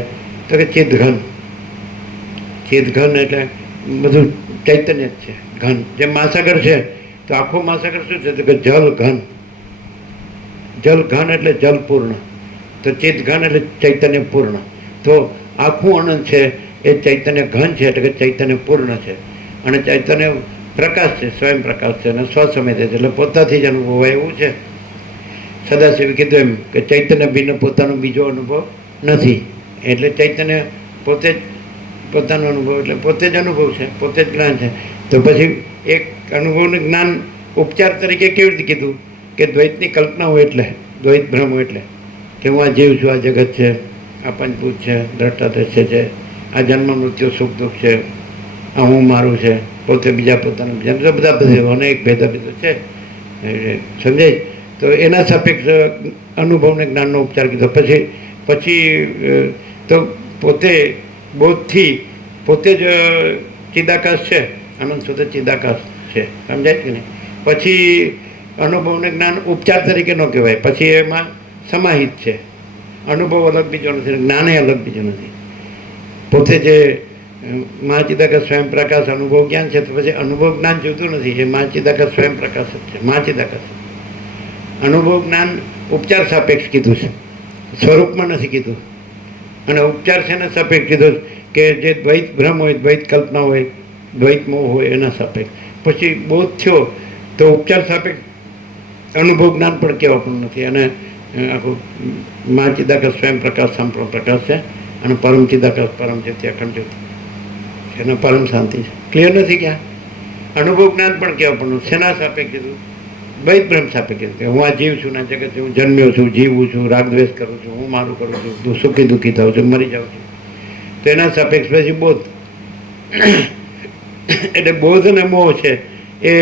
તો કે ચિદઘન એટલે બધું ચૈતન્ય જ છે, ઘન. જેમ મહાસાગર છે તો આખો મહાસાગર શું છે? તો કે જલ ઘન એટલે જલ પૂર્ણ, તો ચિદઘન એટલે ચૈતન્ય પૂર્ણ. તો આખું અનંત છે એ ચૈતન્ય ઘન છે, એટલે કે ચૈતન્ય પૂર્ણ છે. અને ચૈતન્ય પ્રકાશ છે, સ્વયં પ્રકાશ છે, અને સ્વસમેત છે, એટલે પોતાથી જ અનુભવાય એવું છે. સદાશિવે કીધું એમ કે ચૈતન્ય ભિન્ન પોતાનો બીજો અનુભવ નથી. એટલે ચૈતન્ય પોતે જ પોતાનો અનુભવ, એટલે પોતે જ અનુભવ છે, પોતે જ જ્ઞાન છે. તો પછી એક અનુભવનું જ્ઞાન ઉપચાર તરીકે કેવી રીતે કીધું? કે દ્વૈતની કલ્પના હોય, એટલે દ્વૈત ભ્રમ હોય, એટલે કે હું આ જીવ છું, આ જગત છે, આ પંચભૂત છે, દ્રષ્ટા દ્રશ્ય છે, આ જન્મ મૃત્યુ સુખ દુઃખ છે, આ હું મારું છે, પોતે બીજા પોતાનું બીજા, બધા બધા અનેક ભેદાભેદો છે. સમજાય? તો એના સાપેક્ષ અનુભવને જ્ઞાનનો ઉપચાર કીધો. પછી તો પોતે બોધથી પોતે જ ચિદાકાશ છે, અનંત સુધી ચિદાકાશ છે. સમજાય કે નહીં? પછી અનુભવને જ્ઞાન ઉપચાર તરીકે ન કહેવાય, પછી એમાં સમાહિત છે. અનુભવ અલગ બીજો નથી, જ્ઞાને અલગ બીજો નથી. પોતે જે મહાચિદાકાશ સ્વયં પ્રકાશ અનુભવ જ્ઞાન છે, તો પછી અનુભવ જ્ઞાન જોતું નથી. એ મહાચિદાકાશ સ્વયં પ્રકાશ જ છે, મહાચિદાકાશ. અનુભવ જ્ઞાન ઉપચાર સાપેક્ષ કીધું છે, સ્વરૂપમાં નથી કીધું. અને ઉપચાર છે ને સાપેક્ષ કીધું કે જે દ્વૈત ભ્રમ હોય, દ્વૈત કલ્પના હોય, દ્વૈત મોહ હોય, એના સાપેક્ષ. પછી બોધ થયો તો ઉપચાર સાપેક્ષ અનુભવ જ્ઞાન પણ કહેવા પણ નથી. અને આખું મહાચિદાકાશ સ્વયં પ્રકાશ સંપૂર્ણ પ્રકાશ છે, અને પરમ ચિદાકાશ પરમ જ્યોતિ અખંડ જ્યોતિ એના પરમ શાંતિ છે. ક્લિયર નથી? ક્યાં અનુભવ જ્ઞાન પણ કહેવા પણ શેના સાપેક્ષ કીધું? દ્વૈત ભ્રમ સાપેક્ષ કીધું કે હું આ જીવ છું, ના જગત હું જન્મ્યો છું, જીવું છું, રાગદ્વેષ કરું છું, હું મારું કરું છું, સુખી દુઃખી થાઉં છું, મરી જાઉં છું. તો એના સાપેક્ષ પછી બોધ. એટલે બોધ અને મોહ છે એ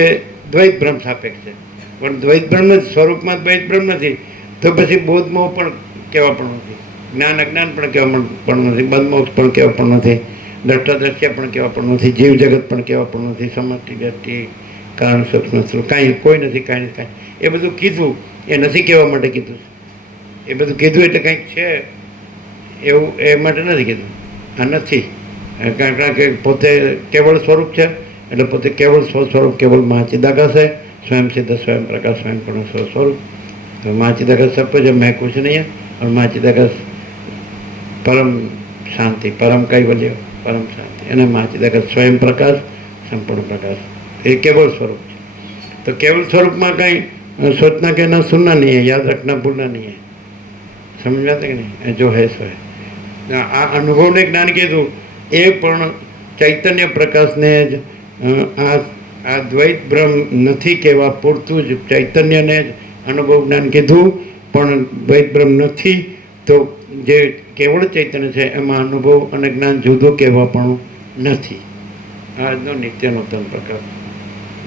દ્વૈત ભ્રમ સાપેક્ષ છે. પણ દ્વૈત ભ્રમ નથી, સ્વરૂપમાં દ્વૈત ભ્રમ નથી. તો પછી બોધ મોહ પણ કહેવા પણ નથી, જ્ઞાન અજ્ઞાન પણ કહેવા પણ નથી, બંધ મોક્ષ પણ કહેવા પણ નથી, દ્રષ્ટા દ્રશ્ય પણ કહેવા પણ નથી, જીવ જગત પણ કહેવા પણ નથી, સમષ્ટિ વ્યક્તિ કારણ સૂક્ષ્મ કાંઈ કોઈ નથી, કાંઈ નથી. એ બધું કીધું એ નથી કહેવા માટે કીધું. એ બધું કીધું એટલે કંઈક છે એવું એ માટે નથી કીધું. આ નથી, કારણ કે પોતે કેવળ સ્વરૂપ છે, એટલે પોતે કેવળ સ્વસ્વરૂપ, કેવળ મહાચિદાકાશ છે, स्वयं सिद्ध स्वयं प्रकाश स्वयं पूर्ण स्वस्वरूप. तो माँ चिदाकाश सबको जब मैं कुछ नहीं है, और माँ चिदाकाश परम શાંતિ, પરમ કૈવલ્ય, પરમ શાંતિ. અને મહાચિદાકાશ સ્વયં પ્રકાશ, સંપૂર્ણ પ્રકાશ, એ કેવળ સ્વરૂપ છે. તો કેવળ સ્વરૂપમાં કંઈ सोचना कहना सुनना नहीं है, याद रखना भूलना नहीं है. समझ में आता कि नहीं? जो है सो है. આ અનુભવને જ્ઞાન કીધું એ પણ ચૈતન્ય પ્રકાશને જ આ દ્વૈત બ્રહ્મ નથી કહેવા પૂરતું જ ચૈતન્યને જ અનુભવ જ્ઞાન કીધું. પણ દ્વૈત બ્રહ્મ નથી તો જે કેવળ ચૈતન્ય છે એમાં અનુભવ અને જ્ઞાન જુદું કહેવા પણ નથી. આજનો નિત્ય નૂતન પ્રકાર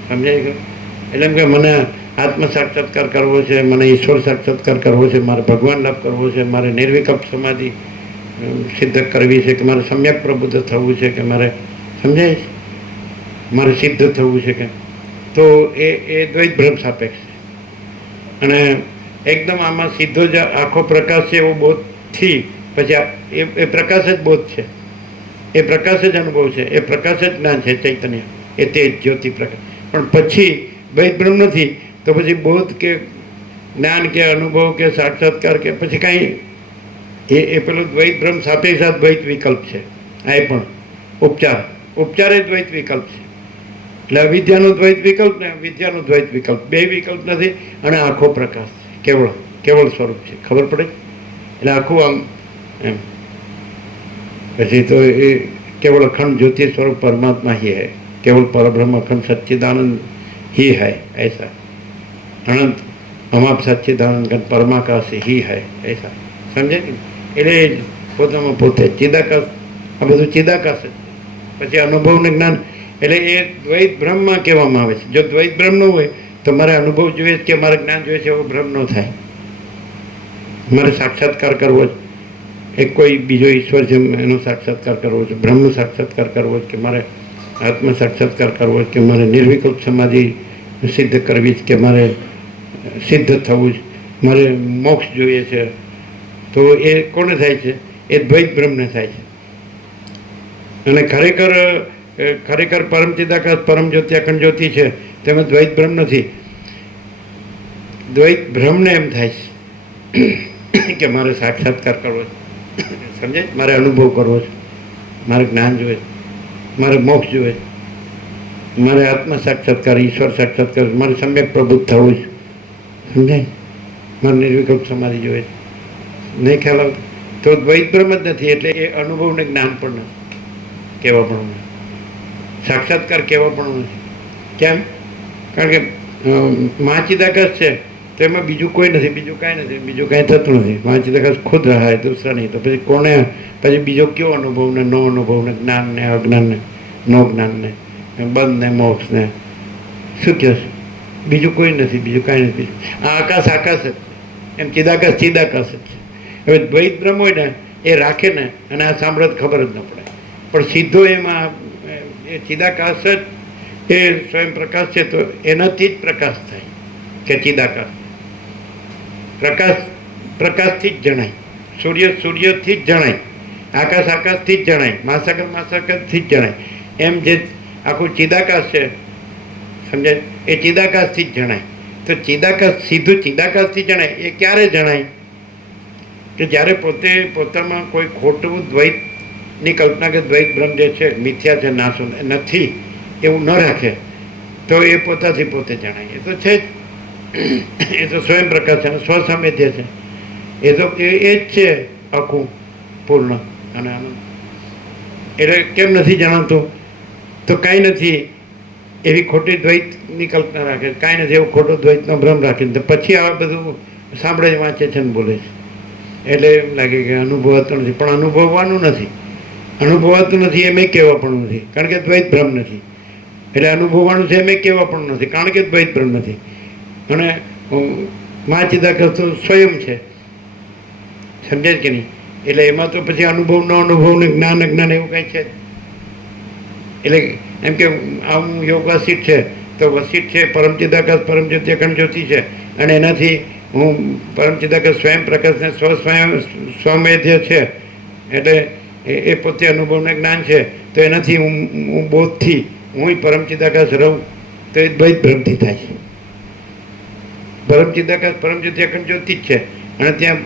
સમજાય ગયો? એટલે એમ કે મને આત્મ સાક્ષાત્કાર કરવો છે, મને ઈશ્વર સાક્ષાત્કાર કરવો છે, મારે ભગવાન લાભ કરવો છે, મારે નિર્વિકલ્પ સમાધિ સિદ્ધ કરવી છે, કે મારે સમ્યક પ્રબુદ્ધ થવું છે, કે મારે સમજાય છે મારે સિદ્ધ થવું છે, કે તો એ દ્વૈત ભ્રમ સાપેક્ષ છે. અને એકદમ આમાં સીધો જ આખો પ્રકાશ છે એવો બોધથી પછી એ પ્રકાશ જ બોધ છે, એ પ્રકાશ જ અનુભવ છે, એ પ્રકાશ જ જ્ઞાન છે, ચૈતન્ય એ તે જ્યોતિ પ્રકાશ. પણ પછી દ્વૈત બ્રહ્મ નથી તો પછી બોધ કે જ્ઞાન કે અનુભવ કે સાક્ષાત્કાર કે પછી કાંઈ એ પેલું દ્વૈત બ્રહ્મ સાથે સાથ દ્વૈત વિકલ્પ છે. આ પણ ઉપચાર એ દ્વૈત વિકલ્પ છે. એટલે અવિદ્યાનો દ્વૈત વિકલ્પ ને વિદ્યાનો દ્વૈત વિકલ્પ, બે વિકલ્પ નથી. અને આખો પ્રકાશ છે, કેવળ સ્વરૂપ છે. ખબર પડે? એટલે આખું આમ એમ પછી તો એ केवल अखंड ज्योति स्वरूप परमात्मा ही है, केवल परब्रह्म अखंड सच्चिदानंद ही है, ऐसा अनंत अमाप सच्चिदानंद परमाकाश ही है, ऐसा समझे? એટલે પોતામાં પોતે ચિદાકાશ, આ બધું ચિદાકાશ જ. પછી અનુભવ ને જ્ઞાન એટલે એ દ્વૈત બ્રહ્મમાં કહેવામાં આવે છે. જો દ્વૈત બ્રહ્મ ન હોય તો મારે અનુભવ જોઈએ કે મારે જ્ઞાન જોઈએ છે એવો ભ્રમ ન થાય. મારે સાક્ષાત્કાર કરવો જ એક કોઈ બીજો ઈશ્વર છે એનો સાક્ષાત્કાર કરવો છે, બ્રહ્મનો સાક્ષાત્કાર કરવો છે, કે મારે આત્મ સાક્ષાત્કાર કરવો છે, કે મારે નિર્વિકલ્પ સમાધિ સિદ્ધ કરવી છે, કે મારે સિદ્ધ થવું છે, મારે મોક્ષ જોઈએ છે, તો એ કોને થાય છે? એ દ્વૈત બ્રહ્મને થાય છે. અને ખરેખર પરમ ચિદાકાશ પરમ જ્યોતિ અખંડ જ્યોતિ છે તેમાં દ્વૈત બ્રહ્મ નથી. દ્વૈત બ્રહ્મને એમ થાય છે કે મારે સાક્ષાત્કાર કરવો છે, સમજાય? મારે અનુભવ કરવો છે, મારે જ્ઞાન જોઈએ, મારે મોક્ષ જોઈએ, મારે આત્મ સાક્ષાત્કાર, ઈશ્વર સાક્ષાત્કાર, મારે સમ્યક પ્રબુદ્ધ થવું છે, સમજાય? મારે નિર્વિકલ્પ સમાધિ જોઈએ છે. નહીં ખ્યાલ આવતો તો દ્વૈત બ્રહ્મ જ નથી. એટલે એ અનુભવને જ્ઞાન પણ નથી કહેવા પણ નથી, સાક્ષાત્કાર કહેવા પણ નથી. કેમ? કારણ કે મહાચિદાકાશ છે તો એમાં બીજું કોઈ નથી, બીજું કાંઈ નથી, બીજું કાંઈ થતું નથી. મહાચિદાકાશ ખુદ રહા है, दूसरा नहीं. તો પછી કોને પછી બીજો કયો અનુભવ ને નો અનુભવ ને જ્ઞાન ને અજ્ઞાન ને નો જ્ઞાન ને બંધ ને મોક્ષ ને શું કહે છે? બીજું કોઈ નથી, બીજું કાંઈ નથી. આ આકાશ આકાશ જ, એમ ચિદાકાશ ચિદાકાશ જ છે. હવે દ્વૈત બ્રહ્મ હોય ને એ રાખે ને અને આ સાંભળત ખબર જ ન પડે. પણ સીધો એમાં એ ચિદાકાશ જ એ સ્વયં પ્રકાશ છે તો એનાથી જ પ્રકાશ થાય કે ચિદાકાશ. પ્રકાશથી જ જણાય, સૂર્યથી જ જણાય, આકાશ આકાશથી જ જણાય, મહાસાગરથી જ જણાય. એમ જે આખું ચિદાકાશ છે સમજાય, એ ચિદાકાશથી જ જણાય. તો ચિદાકાશ સીધું ચિદાકાશથી જણાય. એ ક્યારે જણાય? કે જ્યારે પોતે પોતામાં કોઈ ખોટું દ્વૈતની કલ્પના કે દ્વૈત બ્રહ્મ જે છે મિથ્યા છે, નાશો નથી એવું ન રાખે તો એ પોતાથી પોતે જણાય. એ તો છે જ, એ તો સ્વયં પ્રકાશ છે, સ્વસામેધ્ય છે. એ તો એ જ છે આખું પૂર્ણ અને આનંદ. એટલે કેમ નથી જણાતું? તો કાંઈ નથી એવી ખોટી દ્વૈતની કલ્પના રાખે, કાંઈ નથી એવું ખોટો દ્વૈતનો ભ્રમ રાખે, તો પછી આવા બધું સાંભળે વાંચે છે ને બોલે છે. એટલે એમ લાગે કે અનુભવાતું નથી. પણ અનુભવવાનું નથી, અનુભવાતું નથી એમ એ કહેવા પણ નથી, કારણ કે દ્વૈત ભ્રમ નથી. એટલે અનુભવવાનું છે એમ એ કહેવા પણ નથી, કારણ કે દ્વૈત ભ્રમ નથી. અને મહાચિદાકાશ તો સ્વયં છે, સમજાય કે નહીં? એટલે એમાં તો પછી અનુભવ ન અનુભવ ને જ્ઞાન અજ્ઞાન એવું કંઈ છે. એટલે એમ કે આમ યોગ વસિત છે તો વસિત છે પરમ ચિદાકાશ પરમ જ્યોતિ અખંડ જ્યોતિ છે, અને એનાથી હું પરમ ચિદાકાશ સ્વયં પ્રકાશને સ્વમેધ્ય છે. એટલે એ પોતે અનુભવને જ્ઞાન છે. તો એનાથી હું બોધથી હું પરમ ચિદાકાશ રહું તો એ દ્વૈત ભ્રમથી થાય છે. પરમ ચિદાકાશ પરમ જ્યોતિ અખંડ જ્યોતિ જ છે, અને ત્યાં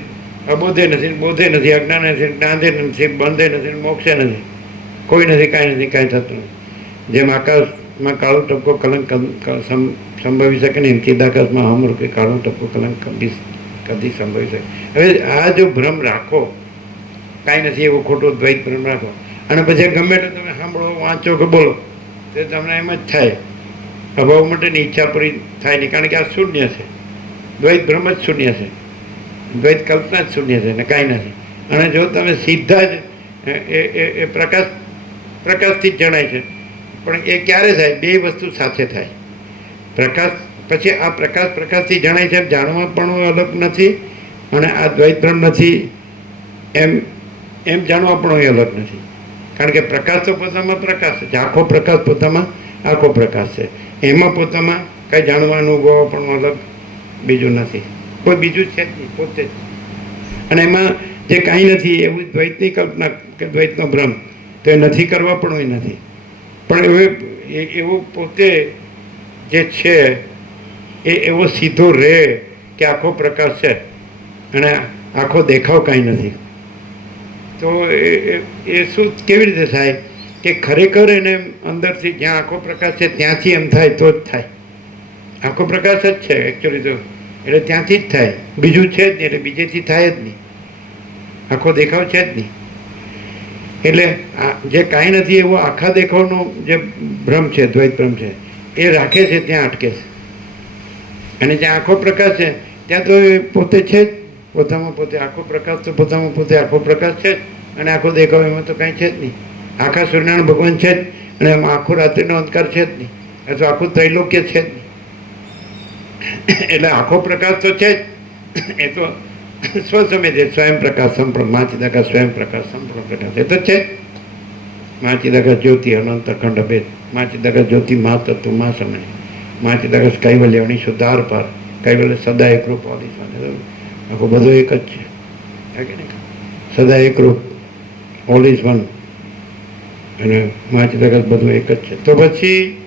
અબોધે નથી, બોધે નથી, અજ્ઞાન નથી, જ્ઞાનધે નથી, બંધે નથી, મોક્ષે નથી, કોઈ નથી, કાંઈ નથી, કાંઈ થતું નથી. જેમ આકાશમાં કાળો ટપકો કલંક સંભવી શકે ને એમ ચિદાકાશમાં અમૃત કે કાળો ટપકો કલંક કદી સંભવી શકે. હવે આ જો ભ્રમ રાખો, કાંઈ નથી એવો ખોટો દ્વૈત ભ્રમ રાખો, અને પછી ગમે તે તમે સાંભળો, વાંચો કે બોલો, તો તમને એમ જ થાય અભાવ માટેની ઈચ્છા પૂરી થાય નહીં, કારણ કે આ શૂન્ય છે. દ્વૈત ભ્રમ જ શૂન્ય છે, દ્વૈત કલ્પના જ શૂન્ય છે ને કાંઈ નથી. અને જો તમે સીધા જ એ પ્રકાશથી જ જણાય છે, પણ એ ક્યારે થાય? બે વસ્તુ સાથે થાય. પ્રકાશ પછી આ પ્રકાશથી જણાય છે, જાણવા પણ અલગ નથી, અને આ દ્વૈત ભ્રમ નથી એમ જાણવા પણ અલગ નથી. કારણ કે પ્રકાશ તો પોતામાં પ્રકાશ છે, આખો પ્રકાશ પોતામાં આખો પ્રકાશ છે, એમાં પોતામાં કાંઈ જાણવા અનુભવ પણ અલગ બીજું નથી, કોઈ બીજું છે જ નહીં, પોતે જ. અને એમાં જે કાંઈ નથી એવું દ્વૈતની કલ્પના કે દ્વૈતનો ભ્રમ, તો એ નથી કરવા પણ એ નથી. પણ હવે એવું પોતે જે છે એ એવો સીધો રહે કે આખો પ્રકાશ છે અને આખો દેખાવ કાંઈ નથી. તો એ શું કેવી રીતે થાય કે ખરેખર એને અંદરથી જ્યાં આખો પ્રકાશ છે ત્યાંથી એમ થાય તો જ થાય. આખો પ્રકાશ જ છે એકચ્યુઅલી તો, એટલે ત્યાંથી જ થાય, બીજું છે જ નહીં, એટલે બીજેથી થાય જ નહીં, આખો દેખાવ છે જ નહીં. એટલે જે કાંઈ નથી એવો આખા દેખાવનો જે ભ્રમ છે, દ્વૈત ભ્રમ છે, એ રાખે છે ત્યાં અટકે છે. અને જ્યાં આખો પ્રકાશ છે ત્યાં તો એ પોતે છે જ, પોતામાં પોતે આખો પ્રકાશ તો પોતામાં પોતે આખો પ્રકાશ છે જ, અને આખો દેખાવ એમાં તો કાંઈ છે જ નહીં. આખા સૂર્યનારાયણ ભગવાન છે જ, અને એમાં આખો રાત્રિનો અંધકાર છે જ નહીં, અથવા આખું ત્રૈલોક્ય છે જ નહીં. એટલે આખો પ્રકાશ તો છે જ, એ તો સ્વસમય છે, સ્વયં પ્રકાશ સંપૂર્ણ માચિદાકાશ સ્વયં પ્રકાશ સંપૂર્ણ પ્રકાશ એ તો છે. માચિદાકાશ જ્યોતિ અનંત અખંડ ભેદ, માચિદાકાશ જ્યોતિ મા તત્વ મા સમય, માચિદાકાશ કૈવલ્ય અનિશુદ્ધાર પાર, કૈવલ્ય સદા એકરૂપ ઓલી આખો બધો એક જ છે, સદા એકરૂપ ઓલ ઇઝ વન, અને માચિદાકાશ બધું એક જ છે. તો પછી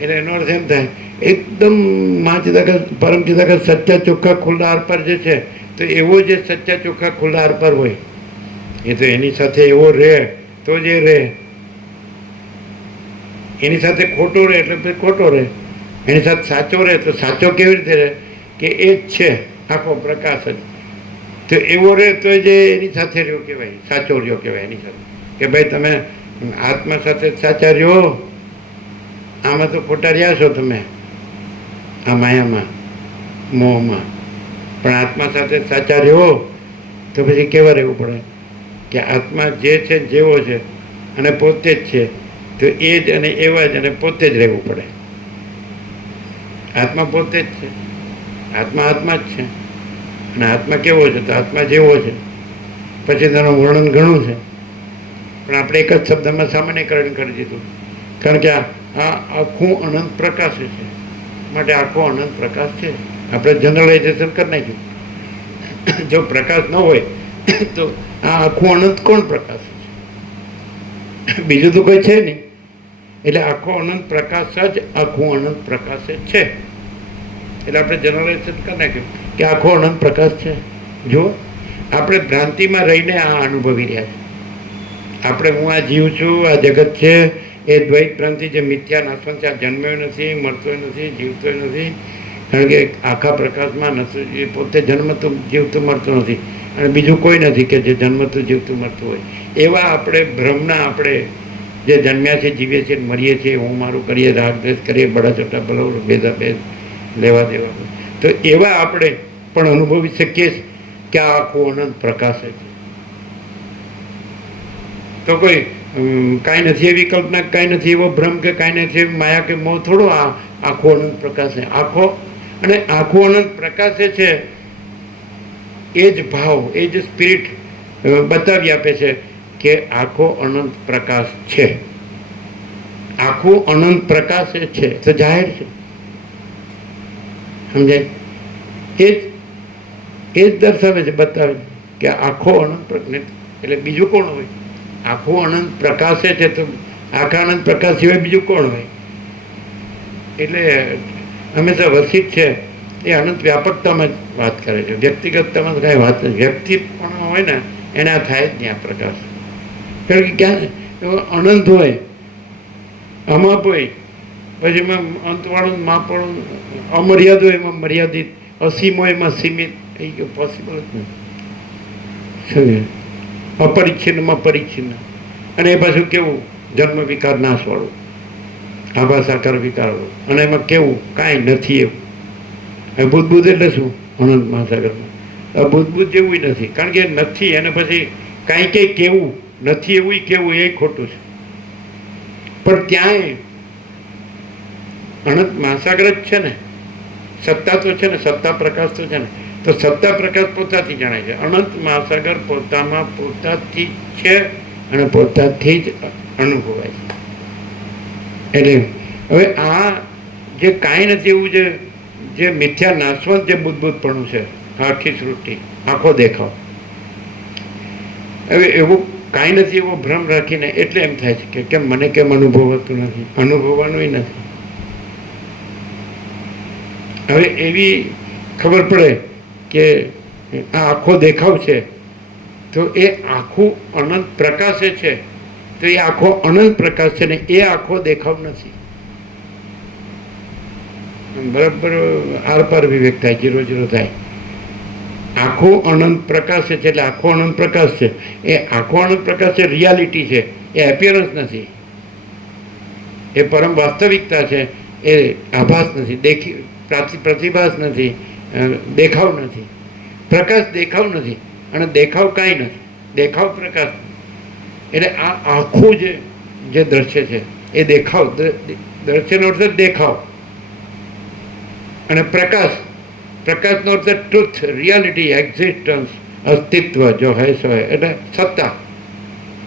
એટલે એનો અર્થ એમ થાય એકદમ માચિદાકાશ પરમ ચિદાકાશ સચ્ચા ચોખ્ખા ખુલ્લા આરપાર જે છે, તો એવો જે સચ્ચા ચોખ્ખા ખુલ્લા આરપાર હોય એ તો એની સાથે એવો રહે તો જે રહે, એની સાથે ખોટો રહે એટલે ખોટો રહે, એની સાથે સાચો રહે તો સાચો કેવી રીતે રહે કે એ જ છે આખો પ્રકાશ જ. તો એવો રહે તો જે એની સાથે રહ્યો કહેવાય, સાચો રહ્યો કહેવાય એની સાથે. કે ભાઈ તમે આત્મા સાથે સાચા રહ્યો, આમાં તો ખોટા રહ્યા છો તમે, આ માયામાં મોહમાં, પણ આત્મા સાથે સાચા રહ્યો તો પછી કેવા રહેવું પડે કે આત્મા જે છે જેવો છે અને પોતે જ છે, તો એ જ અને એવા જ અને પોતે જ રહેવું પડે. આત્મા પોતે જ છે, આત્મા આત્મા જ છે, અને આત્મા કેવો છે તો આત્મા જેવો છે. પછી તેનું વર્ણન ઘણું છે, પણ આપણે એક જ શબ્દમાં સામાન્યકરણ કરી દીધું, કારણ કે આ આખું અનંત પ્રકાશ છે, માટે આખો અનંત પ્રકાશ છે. આપણે જનરલાઇઝેશન કરી નાખ્યું, જો પ્રકાશ ન હોય તો આ આખું અનંત કોણ પ્રકાશ છે? બીજું તો કોઈ છે નહીં. એટલે આખો અનંત પ્રકાશ જ આખું અનંત પ્રકાશ છે. એટલે આપણે જનરલાઇઝેશન કરી નાખ્યું કે આખો અનંત પ્રકાશ છે. જો આપણે ભ્રાંતિમાં રહીને આ અનુભવી રહ્યા છીએ. આપણે હું આ જીવ છું, આ જગત છે, એ દ્વૈત ભ્રાંતિ જે મિથ્યા નાશવંત છે, આ જન્મ્યો નથી, મળતો નથી, જીવતો નથી, કારણ કે આખા પ્રકાશમાં નથી, એ પોતે જન્મતું જીવતું મળતું નથી, અને બીજું કોઈ નથી કે જે જન્મતું જીવતું મળતું હોય. એવા આપણે ભ્રમના આપણે જે જન્મ્યા છે, જીવીએ છીએ, મરીએ છીએ, હું મારું કરીએ, રાગ દ્વેષ કરીએ, બડા ચોટા બલો ભેદાભેદ લેવા દેવા, તો એવા આપણે પણ અનુભવી શકીએ કે આ આખો અનંત પ્રકાશ છે. તો કોઈ કાંઈ નથી એવી કલ્પના, કાંઈ નથી એવો ભ્રમ કે કાંઈ નથી એવી માયા કે મોહ થોડો આ આખો અનંત પ્રકાશ છે. આખો અને આખો અનંત પ્રકાશ છે એ જ ભાવ, એ જ સ્પિરિટ બતાવી આપે છે કે આખો અનંત પ્રકાશ છે. આખું અનંત પ્રકાશ છે તો જાહેર છે, સમજાય? એ જ દર્શાવે છે, બતાવે કે આખો અનંત પ્રકાશ. એટલે બીજું કોણ હોય? આખો અનંત પ્રકાશ છે તો આખા અનંત પ્રકાશ સિવાય બીજું કોણ હોય? એટલે હંમેશા વસિત છે એ અનંત વ્યાપકતામાં જ વાત કરે છે. વ્યક્તિગતતામાં કાંઈ વાત નથી. વ્યક્તિપણો હોય ને એને આ થાય જ નહીં આ પ્રકાશ. કારણ કે ક્યાં અનંત હોય અમાપ હોય, પછી એમાં અંતવાળું માપવાળું, અમર્યાદ હોય એમાં મર્યાદિત, અસીમ હોય એમાં સીમિત. એ પોસિબલ જ નથી. શું અપરિચ્છિન્નમાં પરિચ્છિન્ન, અને એ પાછું કેવું જન્મ વિકાર નાશવાળું, આભાસ આકાર વિકારવાળું, અને એમાં કેવું કાંઈ નથી એવું. હવે બુદ્ધ એટલે શું? અનંત મહાસાગરમાં બુદ્ધ જેવું નથી. કારણ કે નથી એને પછી કાંઈ કંઈ કેવું નથી એવું કેવું એ ખોટું છે. પણ ત્યાંય અનંત મહાસાગર જ છે ને, સત્તા તો છે ને, સત્તા પ્રકાશ તો છે ને. તો સત્તા પ્રકાશ પોતાથી જણાય છે. અનંત મહાસાગર પોતામાં પોતાથી જ છે અને પોતાથી જ અનુભવાય છે. એટલે હવે આ જે કાંઈ નથી એવું જે મિથ્યા નાશવંત જે બુદ્ધપણું છે, આખી સૃષ્ટિ, આખો દેખાવ, હવે એવું કાંઈ નથી એવો ભ્રમ રાખીને એટલે એમ થાય છે કે કેમ મને કેમ અનુભવાતું નથી, અનુભવવાનું નથી. હવે એવી ખબર પડે કે આ આખો દેખાવ છે, તો એ આખું અનંત પ્રકાશે છે, તો એ આખો અનંત પ્રકાશ છે ને એ આખો દેખાવ નથી. બરાબર આરપાર વિવેક થાય, 0-0 થાય. આખો અનંત પ્રકાશ છે એટલે આખો અનંત પ્રકાશ છે. એ આખો અનંત પ્રકાશ છે, રિયાલિટી છે, એ એપિયરન્સ નથી, એ પરમ વાસ્તવિકતા છે, એ આભાસ નથી, પ્રતિભાસ નથી, દેખાવ નથી. પ્રકાશ દેખાવ નથી અને દેખાવ કાંઈ નથી, દેખાવ પ્રકાશ. એટલે આ આખું જે દ્રશ્ય છે એ દેખાવ, દ્રશ્યનો અર્થ જ દેખાવ, અને પ્રકાશનો અર્થ ટ્રુથ, રિયાલિટી, એક્ઝિસ્ટન્સ, અસ્તિત્વ, જો હૈ સો હૈ, એટલે સત્તા,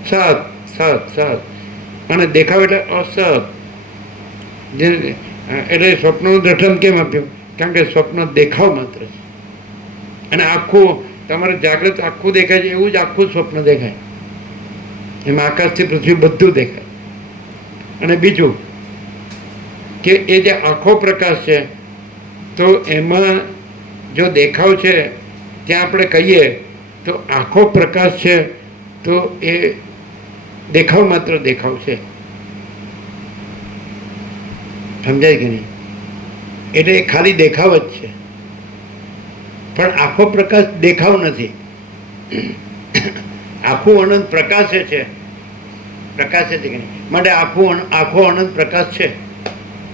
સત સત સત. અને દેખાવ એટલે અસત. એટલે સ્વપ્નનું દ્રષ્ટાંત કેમ આપ્યું? કારણ કે સ્વપ્ન દેખાવ માત્ર છે, અને આખું તમારે જાગ્રત આખું દેખાય છે એવું જ આખું સ્વપ્ન દેખાય. એમાં આકાશથી પૃથ્વી બધું દેખાય. અને બીજું કે એ જે આખો પ્રકાશ છે, તો એમાં જો દેખાવ છે ત્યાં આપણે કહીએ તો આખો પ્રકાશ છે, તો એ દેખાવ માત્ર દેખાવ છે. સમજાય કે નહીં? એટલે એ ખાલી દેખાવ જ છે, પણ આખો પ્રકાશ દેખાવ નથી. આખું અનંત પ્રકાશે છે, પ્રકાશે છે કે નહીં? માટે આખો અનંત પ્રકાશ છે,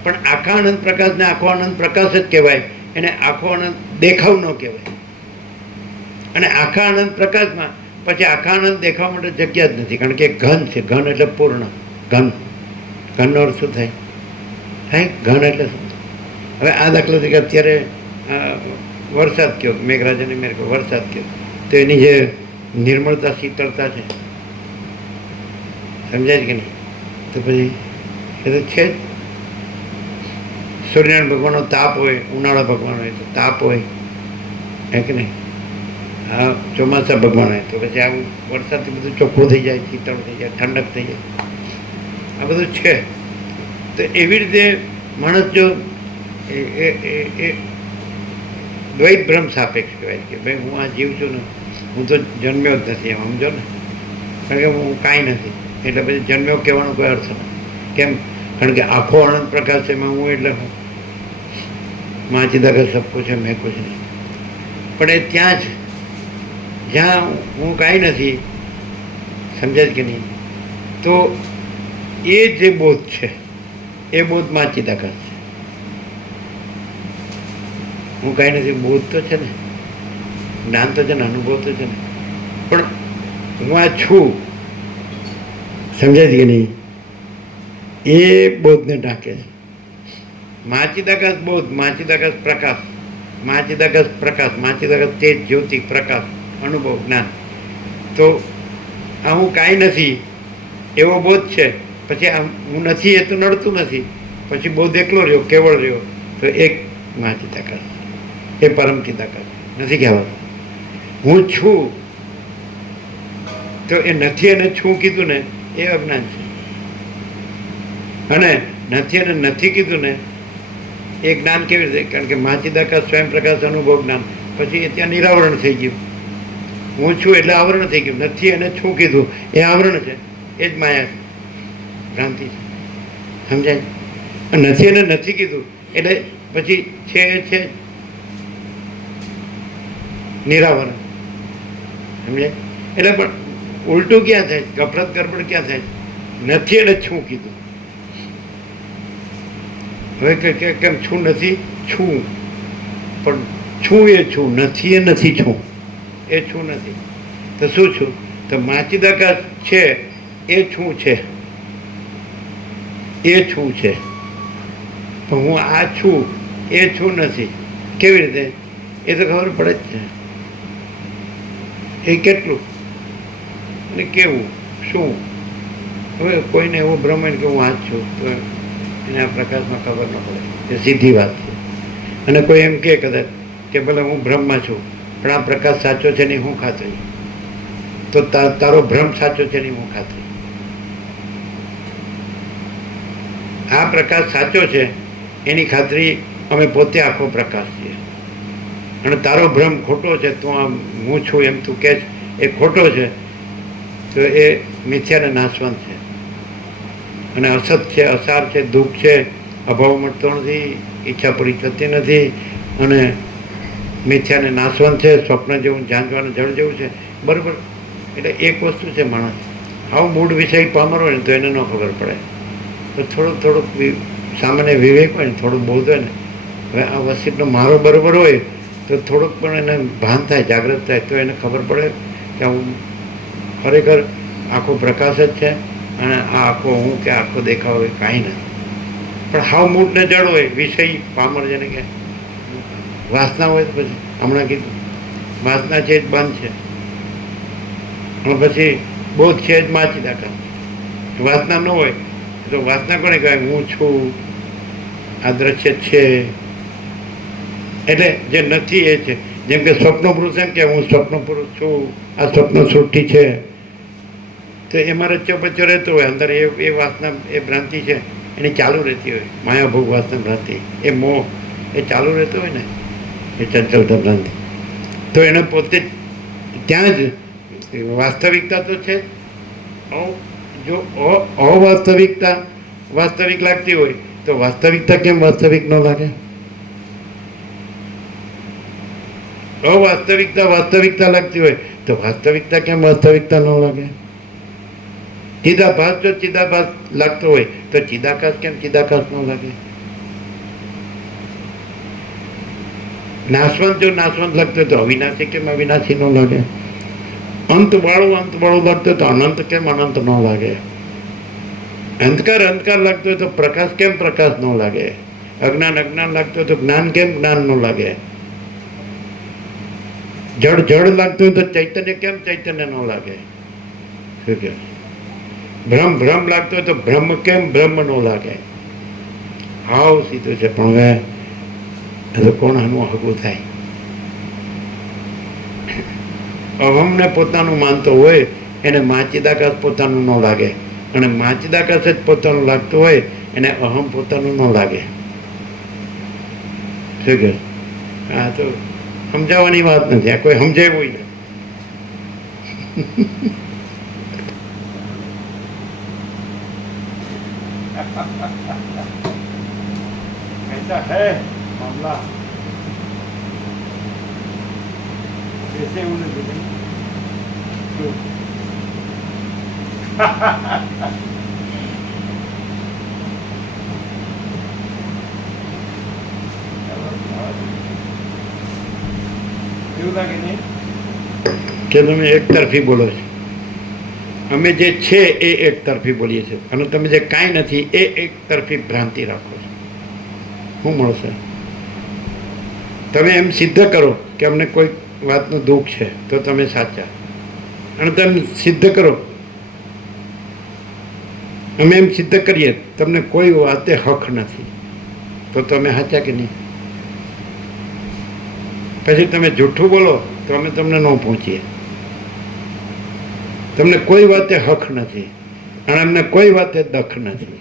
પણ આખા અનંત પ્રકાશને આખો અનંત પ્રકાશ જ કહેવાય, એને આખો અનંત દેખાવ ન કહેવાય. અને આખા અનંત પ્રકાશમાં પછી આખા અનંત દેખાવ માટે જગ્યા જ નથી, કારણ કે ઘન છે. ઘન એટલે પૂર્ણ. ઘનનો અર્થ શું થાય? ઘન એટલે શું? હવે આ દાખલો છે કે અત્યારે વરસાદ કયો, મેઘરાજાને મેઘ વરસાદ કયો, તો એની જે નિર્મળતા, શીતળતા છે, સમજાય કે નહીં? તો પછી એ તો છે જ. સૂર્યનારાયણ ભગવાનનો તાપ હોય, ઉનાળા ભગવાન હોય તો તાપ હોય, હે કે નહીં? આ ચોમાસા ભગવાન હોય તો પછી આવું વરસાદથી બધું ચોખ્ખું થઈ જાય, શીતળ થઈ જાય, ઠંડક થઈ જાય, આ બધું છે. તો એવી રીતે માણસ જો એ દ્વૈત ભ્રમ સાપેક્ષ કહેવાય કે ભાઈ હું આ જીવ છું ને, હું તો જન્મ્યો જ નથી, એમ સમજો ને. કારણ કે હું કાંઈ નથી, એટલે પછી જન્મ્યો કહેવાનો કોઈ અર્થ નથી. કેમ? કારણ કે આખો અનંત પ્રકાશ છે, એમાં હું એટલે હું માચીદાગર સબ કુછ છે, મેં કુછ નહીં. પણ એ ત્યાં જ જ્યાં હું કાંઈ નથી, સમજાય કે નહીં? તો એ જે બોધ છે એ બોધ માચીદાગર છે. હું કાંઈ નથી, બોધ તો છે ને, જ્ઞાન તો છે ને, અનુભવ તો છે ને, પણ હું આ છું, સમજાય કે નહીં? એ બોધને ઢાંકે છે. માચીદાકાશ બોધ, માચીદાકાશ પ્રકાશ, માચીદાકાશ પ્રકાશ, માચીદાકાશ તેજ, જ્યોતિ, પ્રકાશ, અનુભવ, જ્ઞાન. તો આ હું કાંઈ નથી એવો બોધ છે. પછી આ હું નથી એ તો નડતું નથી, પછી બોધ એકલો રહ્યો, કેવળ રહ્યો, તો એક માચીદાકાશ, એ પરમ ચિદાકાશ નથી કહેવાતું. હું છું, તો એ નથી અને છું કીધું ને એ અજ્ઞાન છે. અને નથી અને નથી કીધું ને એ જ્ઞાન કેવી રીતે? કારણ કે માચિદાકાશ સ્વયં પ્રકાશ અનુભવ જ્ઞાન, પછી એ ત્યાં નિરાવરણ થઈ ગયું. હું છું એટલે આવરણ થઈ ગયું. નથી અને છું કીધું એ આવરણ છે, એ જ માયા છે, ભ્રાંતિ છે. સમજાય? નથી અને નથી કીધું એટલે પછી છે એ છે નિરાવરણ. સમજાય? એટલે પણ ઉલટું ક્યાં થાય? ગફરત ગડબડ ક્યાં થાય? નથી એટલે છું કીધું. હવે કેમ છું નથી? છું, પણ છું એ છું, નથી એ નથી છું, એ છું નથી. તો શું છું? તો માચિદાકાશ છે એ છું છે, એ છું છે. પણ હું આ છું એ છું નથી. કેવી રીતે? એ તો ખબર પડે જ છે. એ કેટલું અને કેવું શું? હવે કોઈને એવો ભ્રમ હોય કે હું આ જ છું, તો એને આ પ્રકાશમાં ખબર ન પડે. એ સીધી વાત છે. અને કોઈ એમ કહે કદાચ કે ભલે હું ભ્રમમાં છું, પણ આ પ્રકાશ સાચો છે નહીં, હું ખાતરી? તો તારો ભ્રમ સાચો છે નહીં, હું ખાતરી? આ પ્રકાશ સાચો છે એની ખાતરી અમે પોતે આખો પ્રકાશ છીએ. અને તારો ભ્રમ ખોટો છે, તું આમ હું છું એમ તું કહે છે એ ખોટો છે, તો એ મિથ્યા અને નાશવંત છે. અને અસત છે, અસાર છે, દુઃખ છે, અભાવ મળતો નથી, ઈચ્છા પૂરી થતી નથી, અને મિથ્યા અને નાશવંત છે, સ્વપ્ન જેવું, ઝાંઝવાનું જળ જેવું છે. બરાબર? એટલે એક વસ્તુ છે, માણસ આવું મૂળ વિષય પામર હોય ને તો એને ન ખબર પડે. તો થોડુંક સામાન્ય વિવેક હોય ને, થોડું બોધ હોય ને, હવે આ વસ્તુનો મારો બરાબર હોય તો થોડુંક પણ એને ભાન થાય, જાગૃત થાય, તો એને ખબર પડે કે હું ખરેખર આખો પ્રકાશ જ છે, અને આ આખો હું કે આખો દેખાવ હોય કાંઈ નથી. પણ હાવ મૂળને જડ હોય, વિષય પામર જેને કે વાસના હોય તો પછી હમણાં કીધું વાસના છે જ બંધ છે, અને પછી બોધ છે જ માચિદાકાશ. વાસના ન હોય તો વાસના કોને કહેવાય? હું છું, આ દ્રશ્ય છે. એટલે જે નથી એ છે. જેમ કે સ્વપ્ન પુરુષ એમ કે હું સ્વપ્ન પુરુષ છું, આ સ્વપ્ન સૃષ્ટિ છે, તો એમાં રચ્યો બચ્યો રહેતો હોય અંદર. એ વાસના, એ ભ્રાંતિ છે એની ચાલુ રહેતી હોય, માયાભોગ વાસના ભ્રાંતિ, એ મોહ એ ચાલુ રહેતો હોય ને, એ ચંચલતા ભ્રાંતિ. તો એને પોતે ત્યાં જ વાસ્તવિકતા તો છે. જો અવાસ્તવિકતા વાસ્તવિક લાગતી હોય તો વાસ્તવિકતા કેમ વાસ્તવિક ન લાગે? અવાસ્તવિકતા વાસ્તવિકતા લાગતી હોય તો વાસ્તવિકતા કેમ વાસ્તવિકતા ન લાગે? ચિદાભાસ જો ચિદાભાસ લાગતો હોય તો ચિદાકાશ કેમ ચિદાકાશ ન લાગે? નાશવંત જો નાશવંત લાગતો હોય તો અવિનાશી કેમ અવિનાશી ન લાગે? અંતવાળું લાગતો હોય તો અનંત કેમ અનંત ન લાગે? અંધકાર લાગતો હોય તો પ્રકાશ કેમ પ્રકાશ ન લાગે? અજ્ઞાન લાગતો હોય તો જ્ઞાન કેમ જ્ઞાન ન લાગે? જડ લાગતું હોય તો ચૈતન્ય કેમ ચૈતન્ય ન લાગે? શું કે ભ્રમ લાગતો હોય તો બ્રહ્મ કેમ બ્રહ્મ ન લાગે? હાવ સીધું છે. પણ હવે કોણ આનું હગું થાય? અહમને પોતાનું માનતો હોય એને માચિદાકાશ પોતાનું ન લાગે, અને માચિદાકાશ જ પોતાનું લાગતું હોય એને અહમ પોતાનું ન લાગે. શું કે આ તો સમજાવવાની વાત નથી, આ કોઈ સમજાવ્યું નથી. ऐसा है मामला, कैसे उन्हें देखें એવું લાગે નહીં કે તમે એક તરફી બોલો છો. અમે જે છે એ એક તરફી બોલીએ છીએ, અને તમે જે કાંઈ નથી એ એક તરફી ભ્રાંતિ રાખો છો. શું મળશે? તમે એમ સિદ્ધ કરો કે અમને કોઈ વાતનું દુઃખ છે તો તમે સાચા, અને તમે સિદ્ધ કરો, અમે એમ સિદ્ધ કરીએ તમને કોઈ વાતે હક નથી તો તમે સાચા કે નહીં? પછી તમે જૂઠું બોલો તો અમે તમને ન પહોંચીએ. તમને કોઈ વાતે હક નથી અને અમને કોઈ વાતે દખ નથી.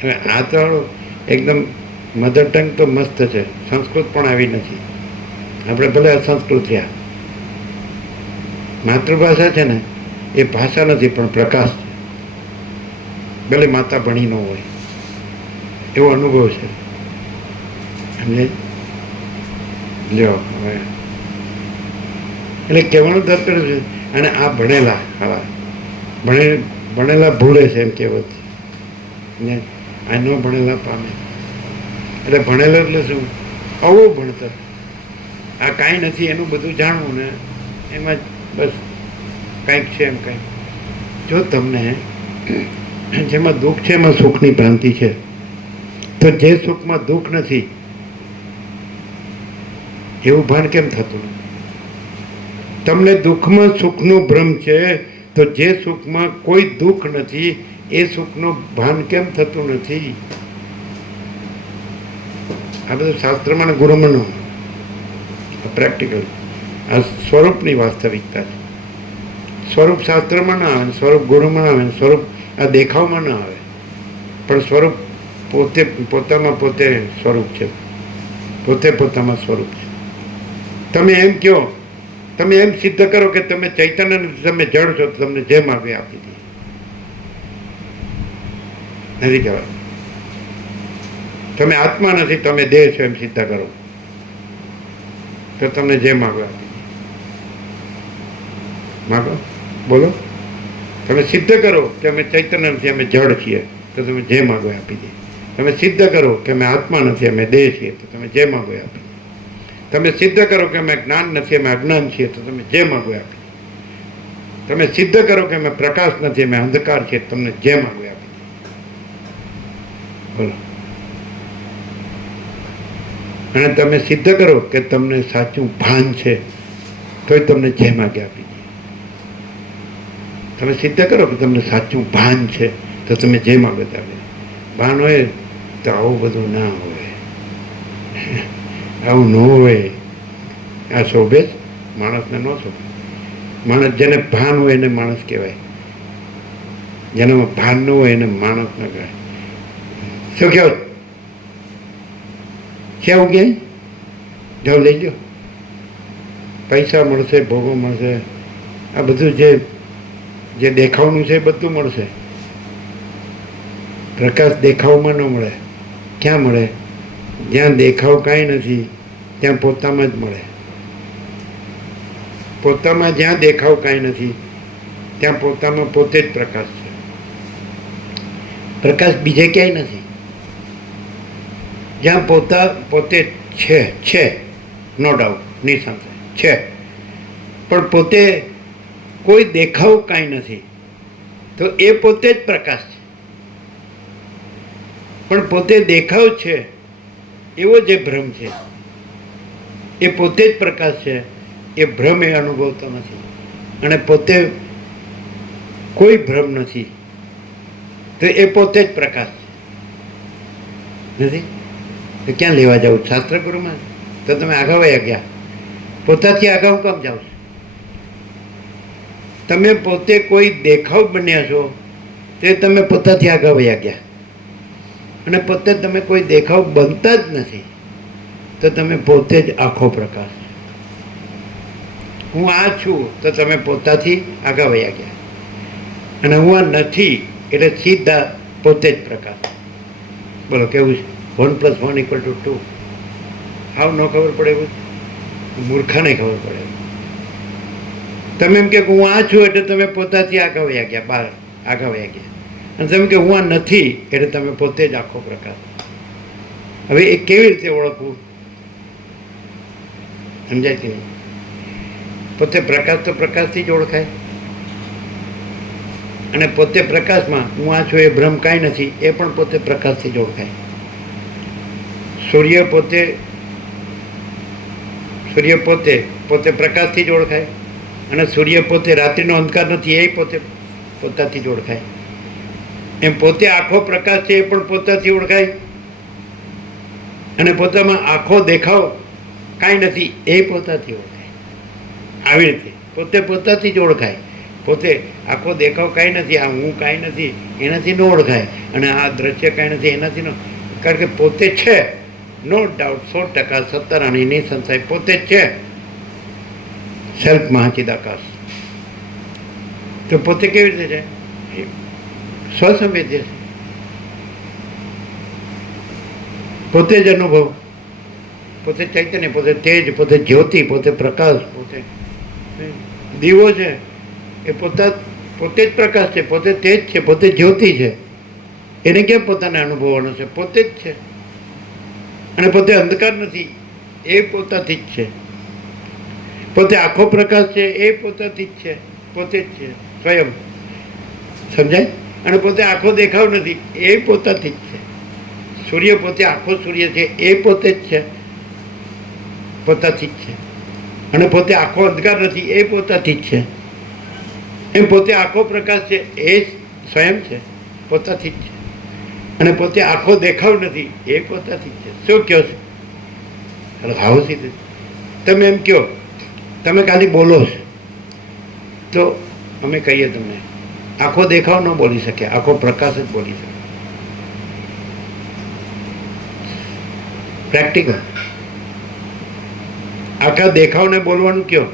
હવે આ તો એકદમ મધર ટંગ તો મસ્ત છે, સંસ્કૃત પણ આવી નથી. આપણે ભલે અસંસ્કૃત રહ્યા, માતૃભાષા છે ને એ ભાષા નથી પણ પ્રકાશ છે. ભલે માતા ભણી ન હોય એવો અનુભવ છે. અને લ્યો હવે એટલે કહેવાનું તાત્પર્ય છે, અને આ ભણેલા આવા ભણેલા ભૂલે છે એમ કહેવત છે ને, આ ન ભણેલા પામે. એટલે ભણેલો એટલે શું? આવું ભણતર, આ કાંઈ નથી એનું બધું જાણવું ને એમાં જ બસ કાંઈક છે એમ કાંઈક. જો તમને જેમાં દુઃખ છે એમાં સુખની ભ્રાંતિ છે, તો જે સુખમાં દુઃખ નથી એવું ભાન કેમ થતું નથી? તમને દુઃખમાં સુખનો ભ્રમ છે, તો જે સુખમાં કોઈ દુઃખ નથી એ સુખનું ભાન કેમ થતું નથી? આ બધું શાસ્ત્રમાં ને ગુરુમાં પ્રેક્ટિકલ, આ સ્વરૂપની વાસ્તવિકતા છે. સ્વરૂપ શાસ્ત્રમાં ના આવે, સ્વરૂપ ગુરુમાં ના આવે, સ્વરૂપ આ દેખાવમાં ના આવે, પણ સ્વરૂપ પોતે પોતામાં પોતે સ્વરૂપ છે, પોતે પોતામાં સ્વરૂપ છે. તમે એમ કહો, તમે એમ સિદ્ધ કરો કે તમે ચૈતન્ય નથી, તમે જડ છો, તો તમને જે માગે આપી દે. નથી કહેવાય. તમે આત્મા નથી, તમે દેહ છો એમ સિદ્ધ કરો તો તમને જે માગો આપી દે. માગો, બોલો. તમે સિદ્ધ કરો કે અમે ચૈતન્ય નથી, અમે જડ છીએ, તો તમે જે માગો આપી દે. તમે સિદ્ધ કરો કે અમે આત્મા નથી, અમે દેહ છીએ, તો તમે જે માગો આપી દે. તમે સિદ્ધ કરો કે અમે જ્ઞાન નથી, અમે અજ્ઞાન છીએ, તો તમે જે માગો આપી દે. તમે સિદ્ધ કરો કે અમે પ્રકાશ નથી, અમે અંધકાર છીએ, તમને જે માગો આપી દે. બોલો. અને તમે સિદ્ધ કરો કે તમને સાચું ભાન છે, તોય તમને જે માગે આપી દે. તમે સિદ્ધ કરો કે તમને સાચું ભાન છે, તો તમે જે માગો તે આપી દે. ભાન હોય તો આવું બધું ના હોય, આવું ન હોય. આ શોભે જ, માણસને ન શોભે. માણસ જેને ભાન હોય એને માણસ કહેવાય, જેનામાં ભાન ન હોય એને માણસ ન કહેવાય. શું કહેવાય? છે આવું ક્યાંય? જાઓ લઈ લો, પૈસા મળશે, ભોગો મળશે, આ બધું જે દેખાવનું છે એ બધું મળશે. પ્રકાશ દેખાવમાં ન મળે. ક્યાં મળે? જ્યાં દેખાવ કાંઈ નથી ત્યાં પોતામાં જ મળે. પોતામાં જ્યાં દેખાવ કાંઈ નથી ત્યાં પોતામાં પોતે જ પ્રકાશ છે. પ્રકાશ બીજે ક્યાંય નથી. જ્યાં પોતે છે નો ડાઉટ, નિસંશય છે, પણ પોતે કોઈ દેખાવ કાંઈ નથી, તો એ પોતે જ પ્રકાશ છે. પણ પોતે દેખાવ છે એવો જે ભ્રમ છે એ પોતે જ પ્રકાશ છે. એ ભ્રમ એ અનુભવતો નથી, અને પોતે કોઈ ભ્રમ નથી, તો એ પોતે જ પ્રકાશ છે. નથી તો ક્યાં લેવા જાવ? શાસ્ત્ર ગુરુમાં તો તમે આગળ વયા ગયા, પોતાથી આગળ કેમ જાઓ છો? તમે પોતે કોઈ દેખાવ બન્યા છો, તે તમે પોતાથી આગળ વયા ગયા, અને પોતે તમે કોઈ દેખાવ બનતા જ નથી, તો તમે પોતે જ આખો પ્રકાશ. હું આ છું તો તમે પોતાથી આગળ વયા ગયા, અને હું આ નથી એટલે સીધા પોતે જ પ્રકાશ. બોલો કેવું છે? 1 + 1 = 2. હાવ ન ખબર પડે એવું? મૂર્ખાને ખબર પડે. તમે એમ કે હું આ છું એટલે તમે પોતાથી આગળ વયા ગયા, બહાર આગળ વયા ગયા, અને તમે કે હું આ નથી એટલે તમે પોતે જ આખો પ્રકાશ. હવે એ કેવી રીતે ઓળખવું? સમજાય કે નહીં? પોતે પ્રકાશ તો પ્રકાશથી જ ઓળખાય, અને પોતે પ્રકાશમાં હું આ છું એ ભ્રમ કાંઈ નથી, એ પણ પોતે પ્રકાશથી જ ઓળખાય. સૂર્ય પોતે પ્રકાશથી જ ઓળખાય, અને સૂર્ય પોતે રાત્રિનો અંધકાર નથી, એ પોતાથી જ ઓળખાય. એમ પોતે આખો પ્રકાશ છે એ પણ પોતાથી ઓળખાય, અને પોતામાં આખો દેખાવ કાંઈ નથી એ પોતાથી ઓળખાય. આવી રીતે પોતે પોતાથી જ ઓળખાય. પોતે આખો દેખાવ કાંઈ નથી, આ હું કાંઈ નથી એનાથી ન ઓળખાય, અને આ દ્રશ્ય કાંઈ નથી એનાથી ન. કારણ કે પોતે છે, નો ડાઉટ, 100% સત્તરાણી નિસંશય પોતે જ છે સેલ્ફ મહાચિદાકાશ. તો પોતે કેવી રીતે છે? સ્વસંવેદ્ય છે, પોતે જ અનુભવ, પોતે ચૈતન્ય, પોતે તેજ, પોતે જ્યોતિ, પોતે પ્રકાશ, પોતે દીવો છે. એ પોતે જ પ્રકાશ છે, પોતે તેજ છે, પોતે જ્યોતિ છે. એને કેમ પોતાને અનુભવવાનો છે? પોતે જ છે. અને પોતે અંધકાર નથી, એ પોતાથી જ છે. પોતે આખો પ્રકાશ છે, એ પોતાથી જ છે, પોતે જ છે સ્વયં. સમજાય? અને પોતે આખો દેખાવ નથી, એ પોતાથી જ છે. સૂર્ય પોતે આખો સૂર્ય છે, એ પોતે જ છે, પોતાથી જ છે. અને પોતે આખો અંધકાર નથી, એ પોતાથી જ છે. એમ પોતે આખો પ્રકાશ છે, એ સ્વયં છે, પોતાથી જ છે. અને પોતે આખો દેખાવ નથી, એ પોતાથી જ છે. શું કહો છો? આવો સીધું તમે એમ કહો, તમે ખાલી બોલો છો તો અમે કહીએ તમને આખો દેખાવ ન બોલી શકે, આખો પ્રકાશ જ બોલી શકે. પ્રેક્ટિકલ. આખા દેખાવને બોલવાનું કયો,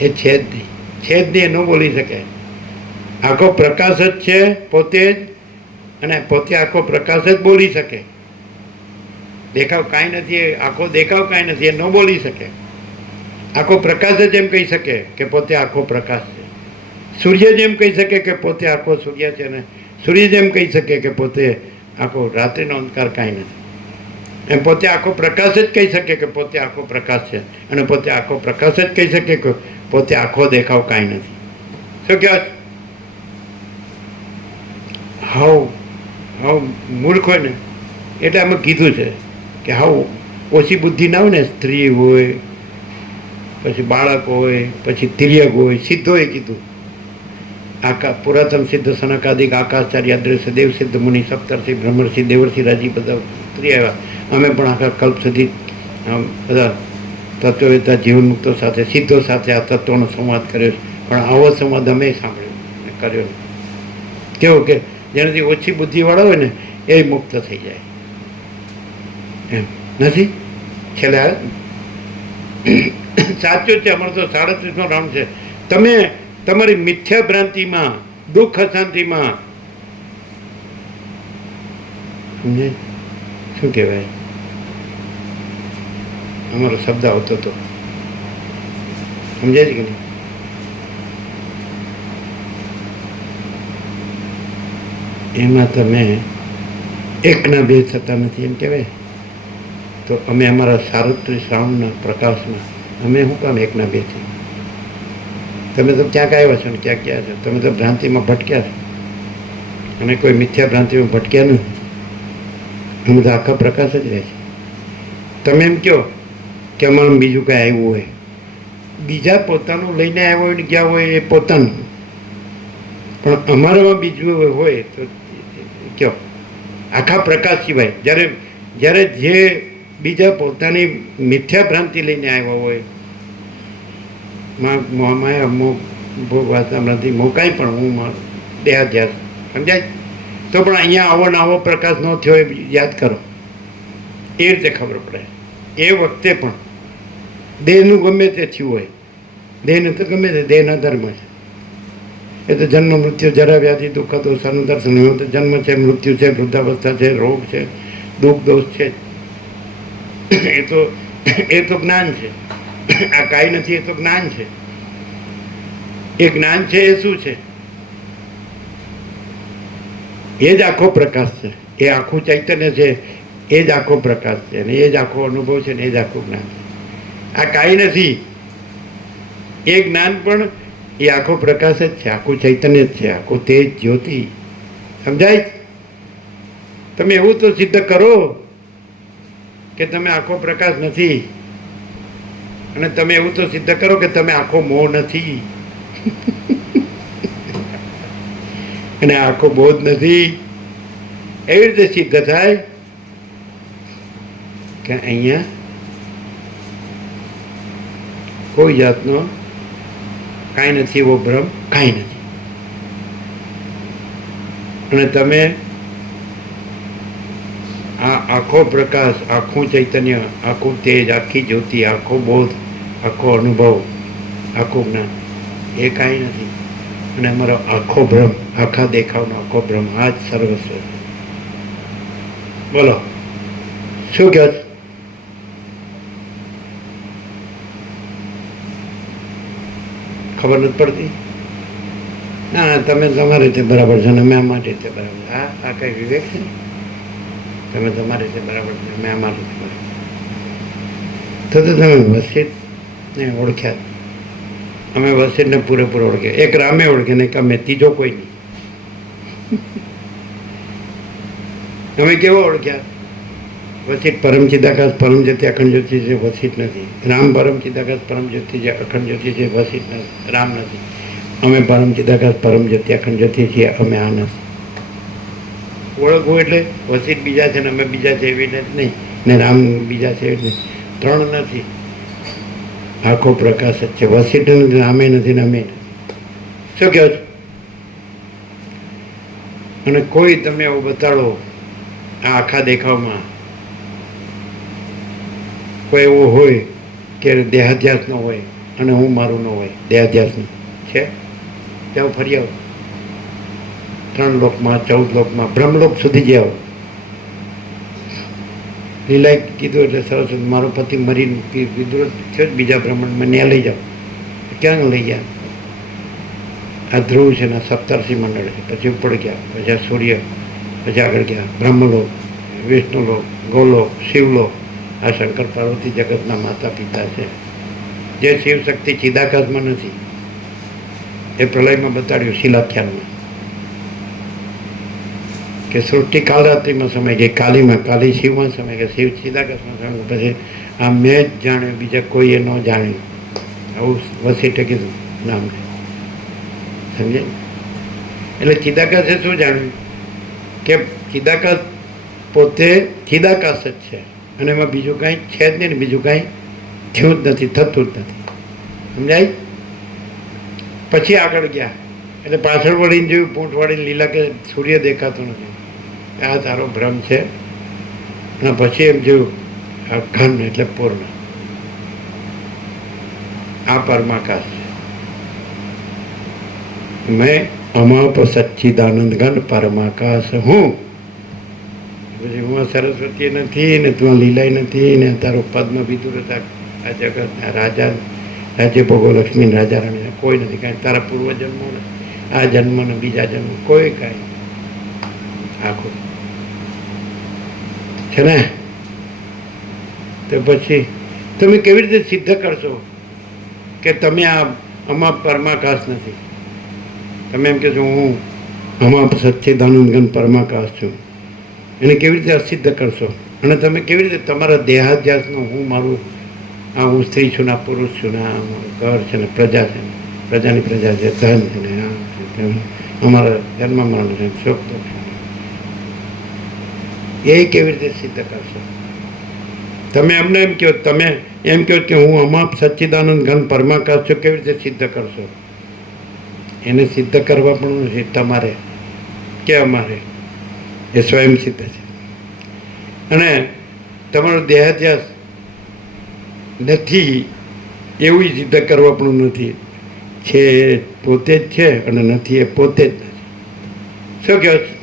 એ છે જ નહીં, છે જ નહીં, એ ન બોલી શકે. આખો પ્રકાશ જ છે પોતે જ, અને પોતે આખો પ્રકાશ જ બોલી શકે. દેખાવ કાંઈ નથી, આખો દેખાવ કાંઈ નથી, એ ન બોલી શકે. આખો પ્રકાશ જ એમ કહી શકે કે પોતે આખો પ્રકાશ છે. સૂર્ય જ એમ કહી શકે કે પોતે આખો સૂર્ય છે, અને સૂર્ય જ એમ કહી શકે કે પોતે આખો રાત્રિનો અંધકાર કાંઈ નથી. એમ પોતે આખો પ્રકાશ જ કહી શકે કે પોતે આખો પ્રકાશ છે, અને પોતે આખો પ્રકાશ જ કહી શકે કે પોતે આખો દેખાવ કાંઈ નથી. શું કહેવાય? હાવ મૂર્ખ હોય ને એટલે અમે કીધું છે કે હાવ ઓછી બુદ્ધિ ના હોય ને, સ્ત્રી હોય, પછી બાળક હોય, પછી તિર્યક હોય, સિદ્ધોએ કીધું. પુરાતન સિદ્ધ સનકાદિક આકાશચાર્ય અદ્રશ્ય દેવ સિદ્ધ મુનિ સપ્તર્ષિ બ્રહ્મર્ષિ દેવર્ષિ રાજી બધા ઉતરી આવ્યા. અમે પણ આખા કલ્પ સુધી બધા તત્વવેદતા જીવન મુક્તો સાથે સિદ્ધો સાથે આ તત્વનો સંવાદ કર્યો છે. પણ આવો સંવાદ અમે સાંભળ્યો કર્યો. કેવું કે જેનાથી ઓછી બુદ્ધિવાળા હોય ને એ મુક્ત થઈ જાય એમ નથી. છેલ્લે સાચું છે. અમારો તો 37નો રાઉન્ડ છે. તમે તમારી મિથ્યા ભ્રાંતિમાં, દુઃખ અશાંતિમાં, શું કહેવાય, અમારો શબ્દ આવતો હતો, સમજાય છે કે નહીં? એમાં તમે એકના બે થતા નથી એમ કહેવાય. તો અમે અમારા 37 રાઉન્ડના પ્રકાશમાં અમે શું કામ એકના બે છીએ? તમે તો ક્યાંક આવ્યા છો ને ક્યાંક ગયા છો. તમે તો ભ્રાંતિમાં ભટક્યા છો, અમે કોઈ મિથ્યા ભ્રાંતિમાં ભટક્યા નથી. અમે તો આખા પ્રકાશ જ રહે છે. તમે એમ કહો કે અમારું બીજું કાંઈ આવ્યું હોય, બીજા પોતાનું લઈને આવ્યો હોય ને ગયા હોય એ પોતાનું, પણ અમારામાં બીજું હોય તો કહો આખા પ્રકાશ સિવાય. જ્યારે જે બીજા પોતાની મિથ્યા ભ્રાંતિ લઈને આવ્યા હોય, માયા મોહ ભોગ વાસનામાંથી મોકાય પણ હું દેહાધ્યાસ, સમજાય? તો પણ અહીંયા આવો ને આવો પ્રકાશ ન થયો એ યાદ કરો, એ રીતે ખબર પડે. એ વખતે પણ દેહનું ગમે તે થયું હોય, દેહને તો ગમે તે દેહના ધર્મ છે. એ તો જન્મ મૃત્યુ જરા વ્યાધિ દુઃખ દોષાનું દર્શન હોય તો જન્મ છે, મૃત્યુ છે, વૃદ્ધાવસ્થા છે, રોગ છે, દુઃખ દોષ છે. એ તો જ્ઞાન છે. આ કાંઈ નથી, એ તો જ્ઞાન છે. એ જ્ઞાન છે એ શું છે? એ જ આખો પ્રકાશ છે, એ આખું ચૈતન્ય છે, એ જ આખો પ્રકાશ છે, અને એ જ આખો અનુભવ છે, ને એ જ આખું જ્ઞાન છે. આ કાંઈ નથી. એ જ્ઞાન પણ એ આખો પ્રકાશ જ છે, આખું ચૈતન્ય જ છે, આખું તેજ જ્યોતિ. સમજાય? તમે એવું તો સિદ્ધ કરો કે તમે આખો પ્રકાશ નથી, અને તમે એવું તો સિદ્ધ કરો કે તમે આખો મોહ નથી અને આખો બોધ નથી. એવી રીતે સિદ્ધ થાય કે અહીંયા કોઈ જાતનો કાંઈ નથી, એવો ભ્રમ કાંઈ નથી. અને તમે આ આખો પ્રકાશ, આખું ચૈતન્ય, આખું તેજ, આખી જ્યોતિ, આખો બોધ, આખો અનુભવ, આખું જ્ઞાન એ કાંઈ નથી. અને અમારો આખો ભ્રમ, આખા દેખાવનો આખો ભ્રમ આ જ સર્વસ્વ છે. બોલો શું કહો છો? ખબર નથી પડતી? ના, તમે તમારી રીતે બરાબર છો ને અમે અમારી રીતે બરાબર. આ કઈ વિવેક છે? તમે તમારી રીતે બરાબર છો, અમે અમારી રીતે બરાબર. તો તમે વસીતને ઓળખ્યા, અમે વસીતને પૂરેપૂરો ઓળખ્યા. એક રામે ઓળખે ને એક અમે, ત્રીજો કોઈ નહીં. તમે કેવો ઓળખ્યા? વસીત પરમ ચિદાકાશ પરમ જ્યોતિ અખંડ જ્યોતિ છે, વસીત નથી. રામ પરમ ચિદાકાશ પરમ જ્યોતિ છે, અખંડ જ્યોતિ છે, વસીત નથી, રામ નથી. અમે પરમ ચિદાકાશ પરમ જ્યોતિ અખંડ જ્યોતિ છીએ, અમે આ નથી. ઓળખવું એટલે વસીત બીજા છે ને અમે બીજા છે એવી નથી નહીં, ને રામ બીજા છે એવી નહીં. ત્રણ નથી, આખો પ્રકાશ જ છે. વસીત નથી, રામે નથી ને અમે નથી. શું કહો છો? અને કોઈ તમે એવું બતાડો આ આખા દેખાવમાં કોઈ એવું હોય કે દેહાધ્યાસ ન હોય અને હું મારું ન હોય, દેહાધ્યાસનું છે ત્યાં ફરી આવો. 3 લોકમાં, 14 લોકમાં, બ્રહ્મલોક સુધી જ આવો. લીલાએ કીધું એટલે સરસ, મારો પતિ મરીને વિદુર થયો જ બીજા બ્રહ્માંડમાં, ત્યાં લઈ જાઓ. ક્યાં લઈ ગયા? આ ધ્રુવ છે ને સપ્તર્ષિ મંડળ છે, પછી ઉપર ગયા, પછી આ સૂર્ય, પછી આગળ ગયા બ્રહ્મલોક, વિષ્ણુલોક, ગોલોક, શિવલોક. આ શંકર પાર્વતી જગતના માતા પિતા છે. જે શિવ શક્તિ ચિદાકાશમાં નથી, એ પ્રલયમાં બતાડ્યું શિલાખ્યાનમાં કે સૃષ્ટિ કાલરાત્રિમાં સમય ગઈ, કાલીમાં, કાલી શિવમાં સમય ગઈ, શિવ ચિદાકાશમાં સમય ગયો. પછી આ મેં જ જાણ્યું, બીજા કોઈએ ન જાણ્યું. આવું વસીટે કીધું નામ. સમજાય? એટલે ચિદાકાશે શું જાણ્યું? કે ચિદાકાશ પોતે ચિદાકાશ જ છે અને એમાં બીજું કાંઈ છે જ નહીં ને બીજું કાંઈ થયું જ નથી, થતું જ નથી. સમજાય? પછી આગળ ગયા એટલે પાછળ વળીને જોયું, પૂંઠ વાળીને લીલા કે સૂર્ય દેખાતો નથી, આ તારો ભ્રમ છે. અને પછી એમ જોયું આ ઘન એટલે પૂર્ણ, આ પરમાકાશ છે. મેં અમાપ સચ્ચિદાનંદ ઘન પરમાકાશ હું. પછી હું સરસ્વતી નથી ને તું લીલાય નથી ને તારો પદ્મ વિદુર હતા, આ જગતના રાજા, રાજ્ય ભોગો લક્ષ્મી રાજા રાણી કોઈ નથી. કાંઈ તારા પૂર્વજન્મો ને આ જન્મ ને બીજા જન્મ કોઈ કાંઈ આખું છે ને. તો પછી તમે કેવી રીતે સિદ્ધ કરશો કે તમે આ અમાપ પરમાકાશ નથી? તમે એમ કહેશો હું અમાપ સચ્ચિદાનંદ ઘન પરમાકાશ છું, એને કેવી રીતે અસિદ્ધ કરશો? અને તમે કેવી રીતે તમારા દેહાધ્યાસનું હું મારું, આ હું સ્ત્રી છું ને પુરુષ છું ને આ ઘર છે ને પ્રજા છે, પ્રજાની પ્રજા છે, ધન છે ને આ અમારા જન્મ મરણ છે, સુખ દુઃખ છે, એ કેવી રીતે સિદ્ધ કરશો? તમે એમને એમ કહો, તમે એમ કહો કે હું અમાપ સચ્ચિદાનંદ ઘન પરમાકાશ છું, કેવી રીતે સિદ્ધ કરશો? એને સિદ્ધ કરવા પણ નથી તમારે કે અમારે, એ સ્વયં સિદ્ધ છે. અને તમારો દેહાધ્યાસ નથી એવું સિદ્ધ કરવા પણ નથી, છે પોતે જ છે અને નથી એ પોતે જ નથી. શું કહો છો?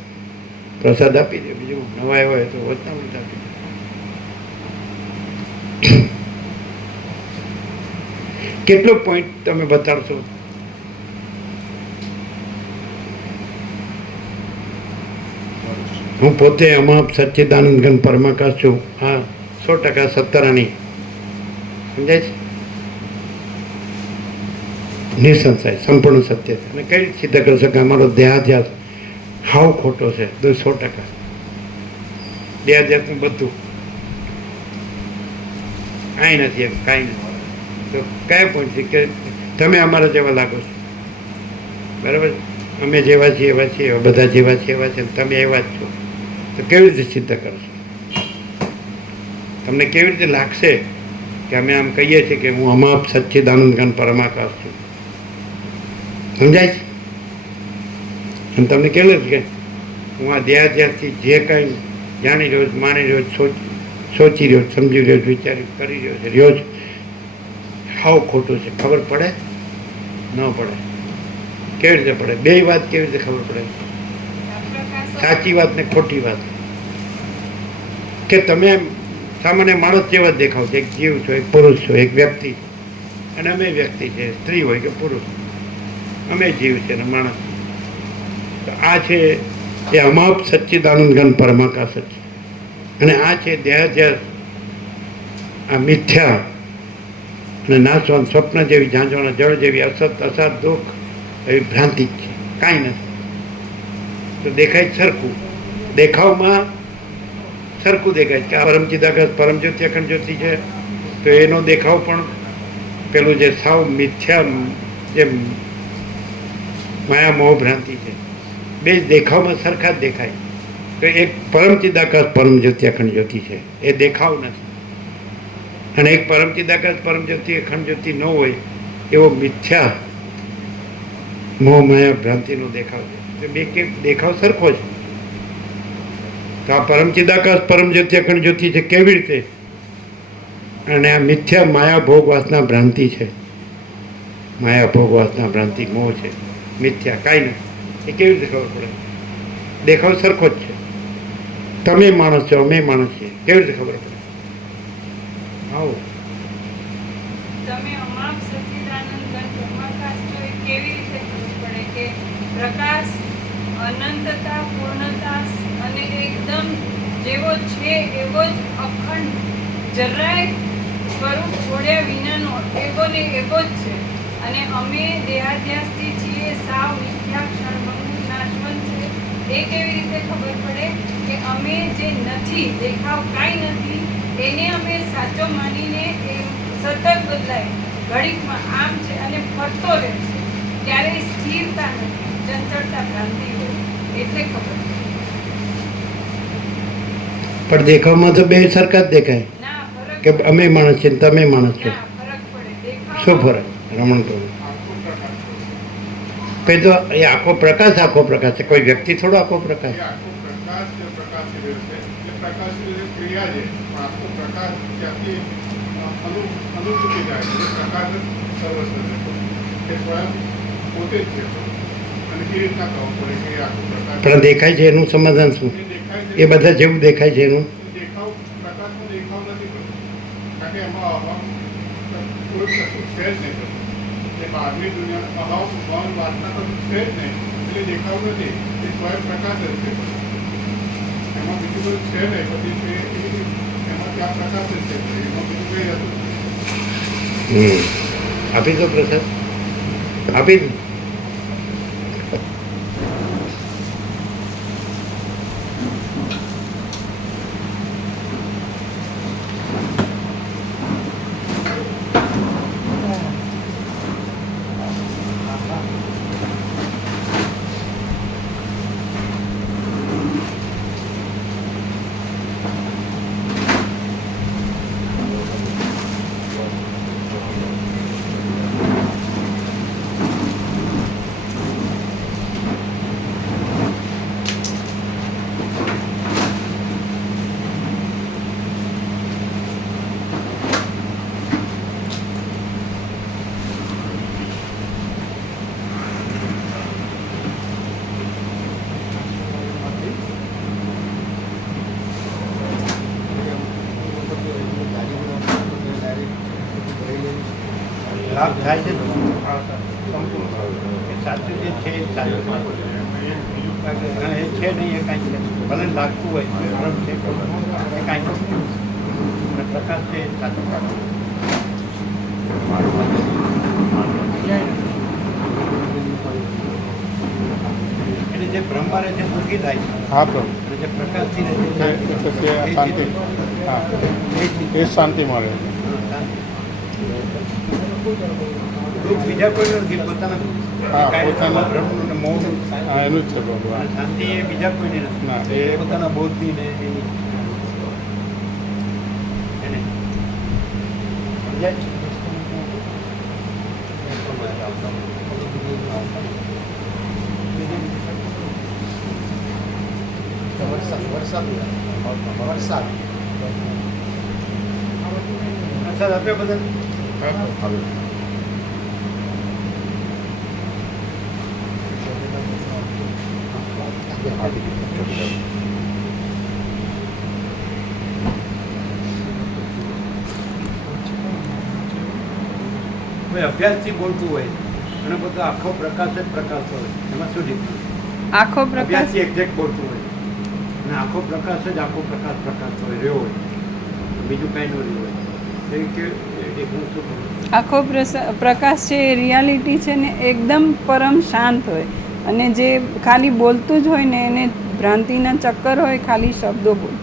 પ્રસાદ આપી દે, બીજું નવાય હોય તો વચનામૃત આપી દે. કેટલો પોઈન્ટ તમે બતાડશો? હું પોતે અમાપ સચ્ચિદાનંદ ઘન પરમાકાશ છું, હા 100% સત્તરાની. સમજાય છે? નિસંશય સંપૂર્ણ સત્ય છે. અને કઈ રીતે સિદ્ધ કરશો કે અમારો દેહાધ્યાસ હાવ ખોટો છે? 100% દેહાધ્યાસનું બધું કાંઈ નથી, એમ કાંઈ નથી. તો કયા પોઈન્ટ છે કે તમે અમારા જેવા લાગો છો? બરાબર, અમે જેવા છીએ એવા છીએ, બધા જેવા છીએ એવા છે, તમે એવા જ છો. તો કેવી રીતે સિદ્ધ કરશો? તમને કેવી રીતે લાગશે કે અમે આમ કહીએ છીએ કે હું અમાપ સચ્ચિદાનંદ ઘન પરમાકાશ છું? સમજાય છે? અને તમને કેવું કે હું આ દેહાધ્યાસથી જે કાંઈ જાણી રહ્યો છે, માણી રહ્યો છે, સોચી રહ્યો છે, સમજી રહ્યો છે, વિચારી કરી રહ્યો છે, રહ્યો છે, હાવ ખોટું છે, ખબર પડે ન પડે? કેવી રીતે પડે? બે વાત કેવી રીતે ખબર પડે? સાચી વાત ને ખોટી વાત. કે તમે સામાન્ય માણસ જેવા જ દેખાવ છો, એક જીવ છો, એક પુરુષ છો, એક વ્યક્તિ છો, અને અમે વ્યક્તિ છે, સ્ત્રી હોય કે પુરુષ, અમે જીવ છે ને માણસ. તો આ છે એ અમાપ સચ્ચિદાનંદ ઘન પરમાકાશ છે, અને આ છે દેહાધ્યાસ, આ મિથ્યા અને નાશવાન સ્વપ્ન જેવી, ઝાંઝવાના જળ જેવી અસત અસાત દુઃખ એવી ભ્રાંતિ જ છે, કાંઈ નથી. તો દેખાય સરખું, દેખાવમાં સરખું દેખાય કે આ પરમચિદાકાશ પરમ જ્યોતિ અખંડ જ્યોતિ છે, તો એનો દેખાવ પણ પેલું જે સાવ મિથ્યા જે માયા મોહ ભ્રાંતિ છે, બે જ દેખાવમાં સરખા જ દેખાય. તો એક પરમચિદાકાશ પરમ જ્યોતિ અખંડ જ્યોતિ છે, એ દેખાવ નથી. અને એક પરમચિદાકાશ પરમ જ્યોતિ અખંડ જ્યોતિ ન હોય એવો મિથ્યા મોહ માયા ભ્રાંતિનો દેખાવ છે. તો બે કે દેખાવ સરખો છે. તો આ પરમચિદાકાશ પરમ જ્યોતિ અખંડ જ્યોતિ છે કેવી રીતે? અને આ મિથ્યા માયા ભોગ વાસના ભ્રાંતિ છે. માયા ભોગ વાસના ભ્રાંતિ મોહ છે, મિથ્યા કાંઈ નથી. એ કેવી રીતે ખબર પડે? દેખાવ સરખો જ છે. તમે માણસ છો, અમે માણસ છીએ, કેવી રીતે ખબર પડે? આવો તમે અમાપ સચ્ચિદાનંદ ઘન પરમાકાશ છો, એ કેવી રીતે ખબર પડે કે પ્રકાશ અનંતતા, પૂર્ણતા અને એકદમ જેવો છે એવો જ અખંડ, જરાય સ્વરૂપ છોડ્યા વિનાનો એવો ને એવો જ છે. અને અમે દેહાધ્યાસથી છીએ, સાવ મિથ્યા ક્ષણભંગુર નાશવંત છે. એ કેવી રીતે ખબર પડે કે અમે જે નથી, દેખાવ કાંઈ નથી, એને અમે સાચો માનીને એ સતત બદલાય, ઘડીકમાં આમ છે અને ફરતો રહે છે, ક્યારેય સ્થિરતા નથી, ચંચળતા ભ્રાંતિ હોય, એટલે ખબર પડે. પણ દેખાવમાં તો બે સરખા જ દેખાય ના ફરક કે અમે માણસ છીએ ને તમે માણસ છો. ના ફરક પડે. દેખાવ શું ફરક? રમણ કહું આખો પ્રકાશ ભાઈ, તો એ આખો પ્રકાશ છે, કોઈ વ્યક્તિ થોડો આખો પ્રકાશ. એ આખો પ્રકાશ જે પ્રકાશી રહ્યો છે એ પ્રકાશની જે ક્રિયા છે, પણ આખો પ્રકાશ ત્યાંથી અનુભૂતિ જાય છે. એ પ્રકાશ જ સર્વસ્વ છે, એ સ્વયં પોતે જ છે. અને એ રીતના કહેવું પડે કે એ આખો પ્રકાશ પણ દેખાય છે એનું સમાધાન શું? એ દેખાય છે, એ બધા જેવું દેખાય છે એનું દેખાવ પ્રકાશનો દેખાવ નથી કરતો, કારણ કે એમાં અહમ કોઈ કશું છે જ નહીં કરતું. એ બહારની દુનિયા અહમ ભાવ વાસના કશું છે જ નહીં, એટલે દેખાવ નથી. એ સ્વયં પ્રકાશ જ છે. એમાં બીજું બધું છે નહીં. પછી એમાં ત્યાં પ્રકાશ જ છે, એમાં બીજું કંઈ હતું નહીં. આપી દો પ્રસાદ, આપી દો. લાભ થાય છે ને? એ સાચું જે છે એ સાચું માનવું છે. હા, એ છે નહીં એ કાંઈ છે, ભલે લાગતું હોય તો એ ભ્રમ છે, એ કાંઈ નથી. અને પ્રકાશ છે એ સાચું કાઢવું. એટલે જે બ્રહ્મા રહે છે દુઃખી થાય છે. હા પ્રભુ, અને જે પ્રકાશથી રહે છે એટલે તે શાંતિ, હા એ શાંતિમાં રહે છે. દુઃખ બીજા કોઈ નથી, પોતાના હા, પોતાના બ્રહ્મનું ને મોહનું. હા એનું જ છે પ્રભુ. હા. અને શાંતિ એ બીજા કોઈની નથી. ના, એ એ પોતાના બોધની ને એને સમજાય છે? વરસાદ વરસાદ પ્રસાદ આપ્યો બધા હા. કોઈ અભ્યાસથી બોલતું હોય અને બધો આખો પ્રકાશ જ પ્રકાશ હોય એમાં શું ડિફરન્સ? આખો પ્રકાશ અભ્યાસથી એક્ઝેક્ટ બોલતું હોય અને આખો પ્રકાશ જ આખો પ્રકાશ હોય રહ્યો હોય બીજું કાંઈ ન રહ્યું હોય એ કે ડિફરન્સ શું ખબર? આખો પ્રકાશ છે એ રિયાલિટી છે ને એકદમ પરમ શાંત હોય અને જે ખાલી બોલતું જ હોય ને એને ભ્રાંતિના ચક્કર હોય ખાલી શબ્દો બોલતા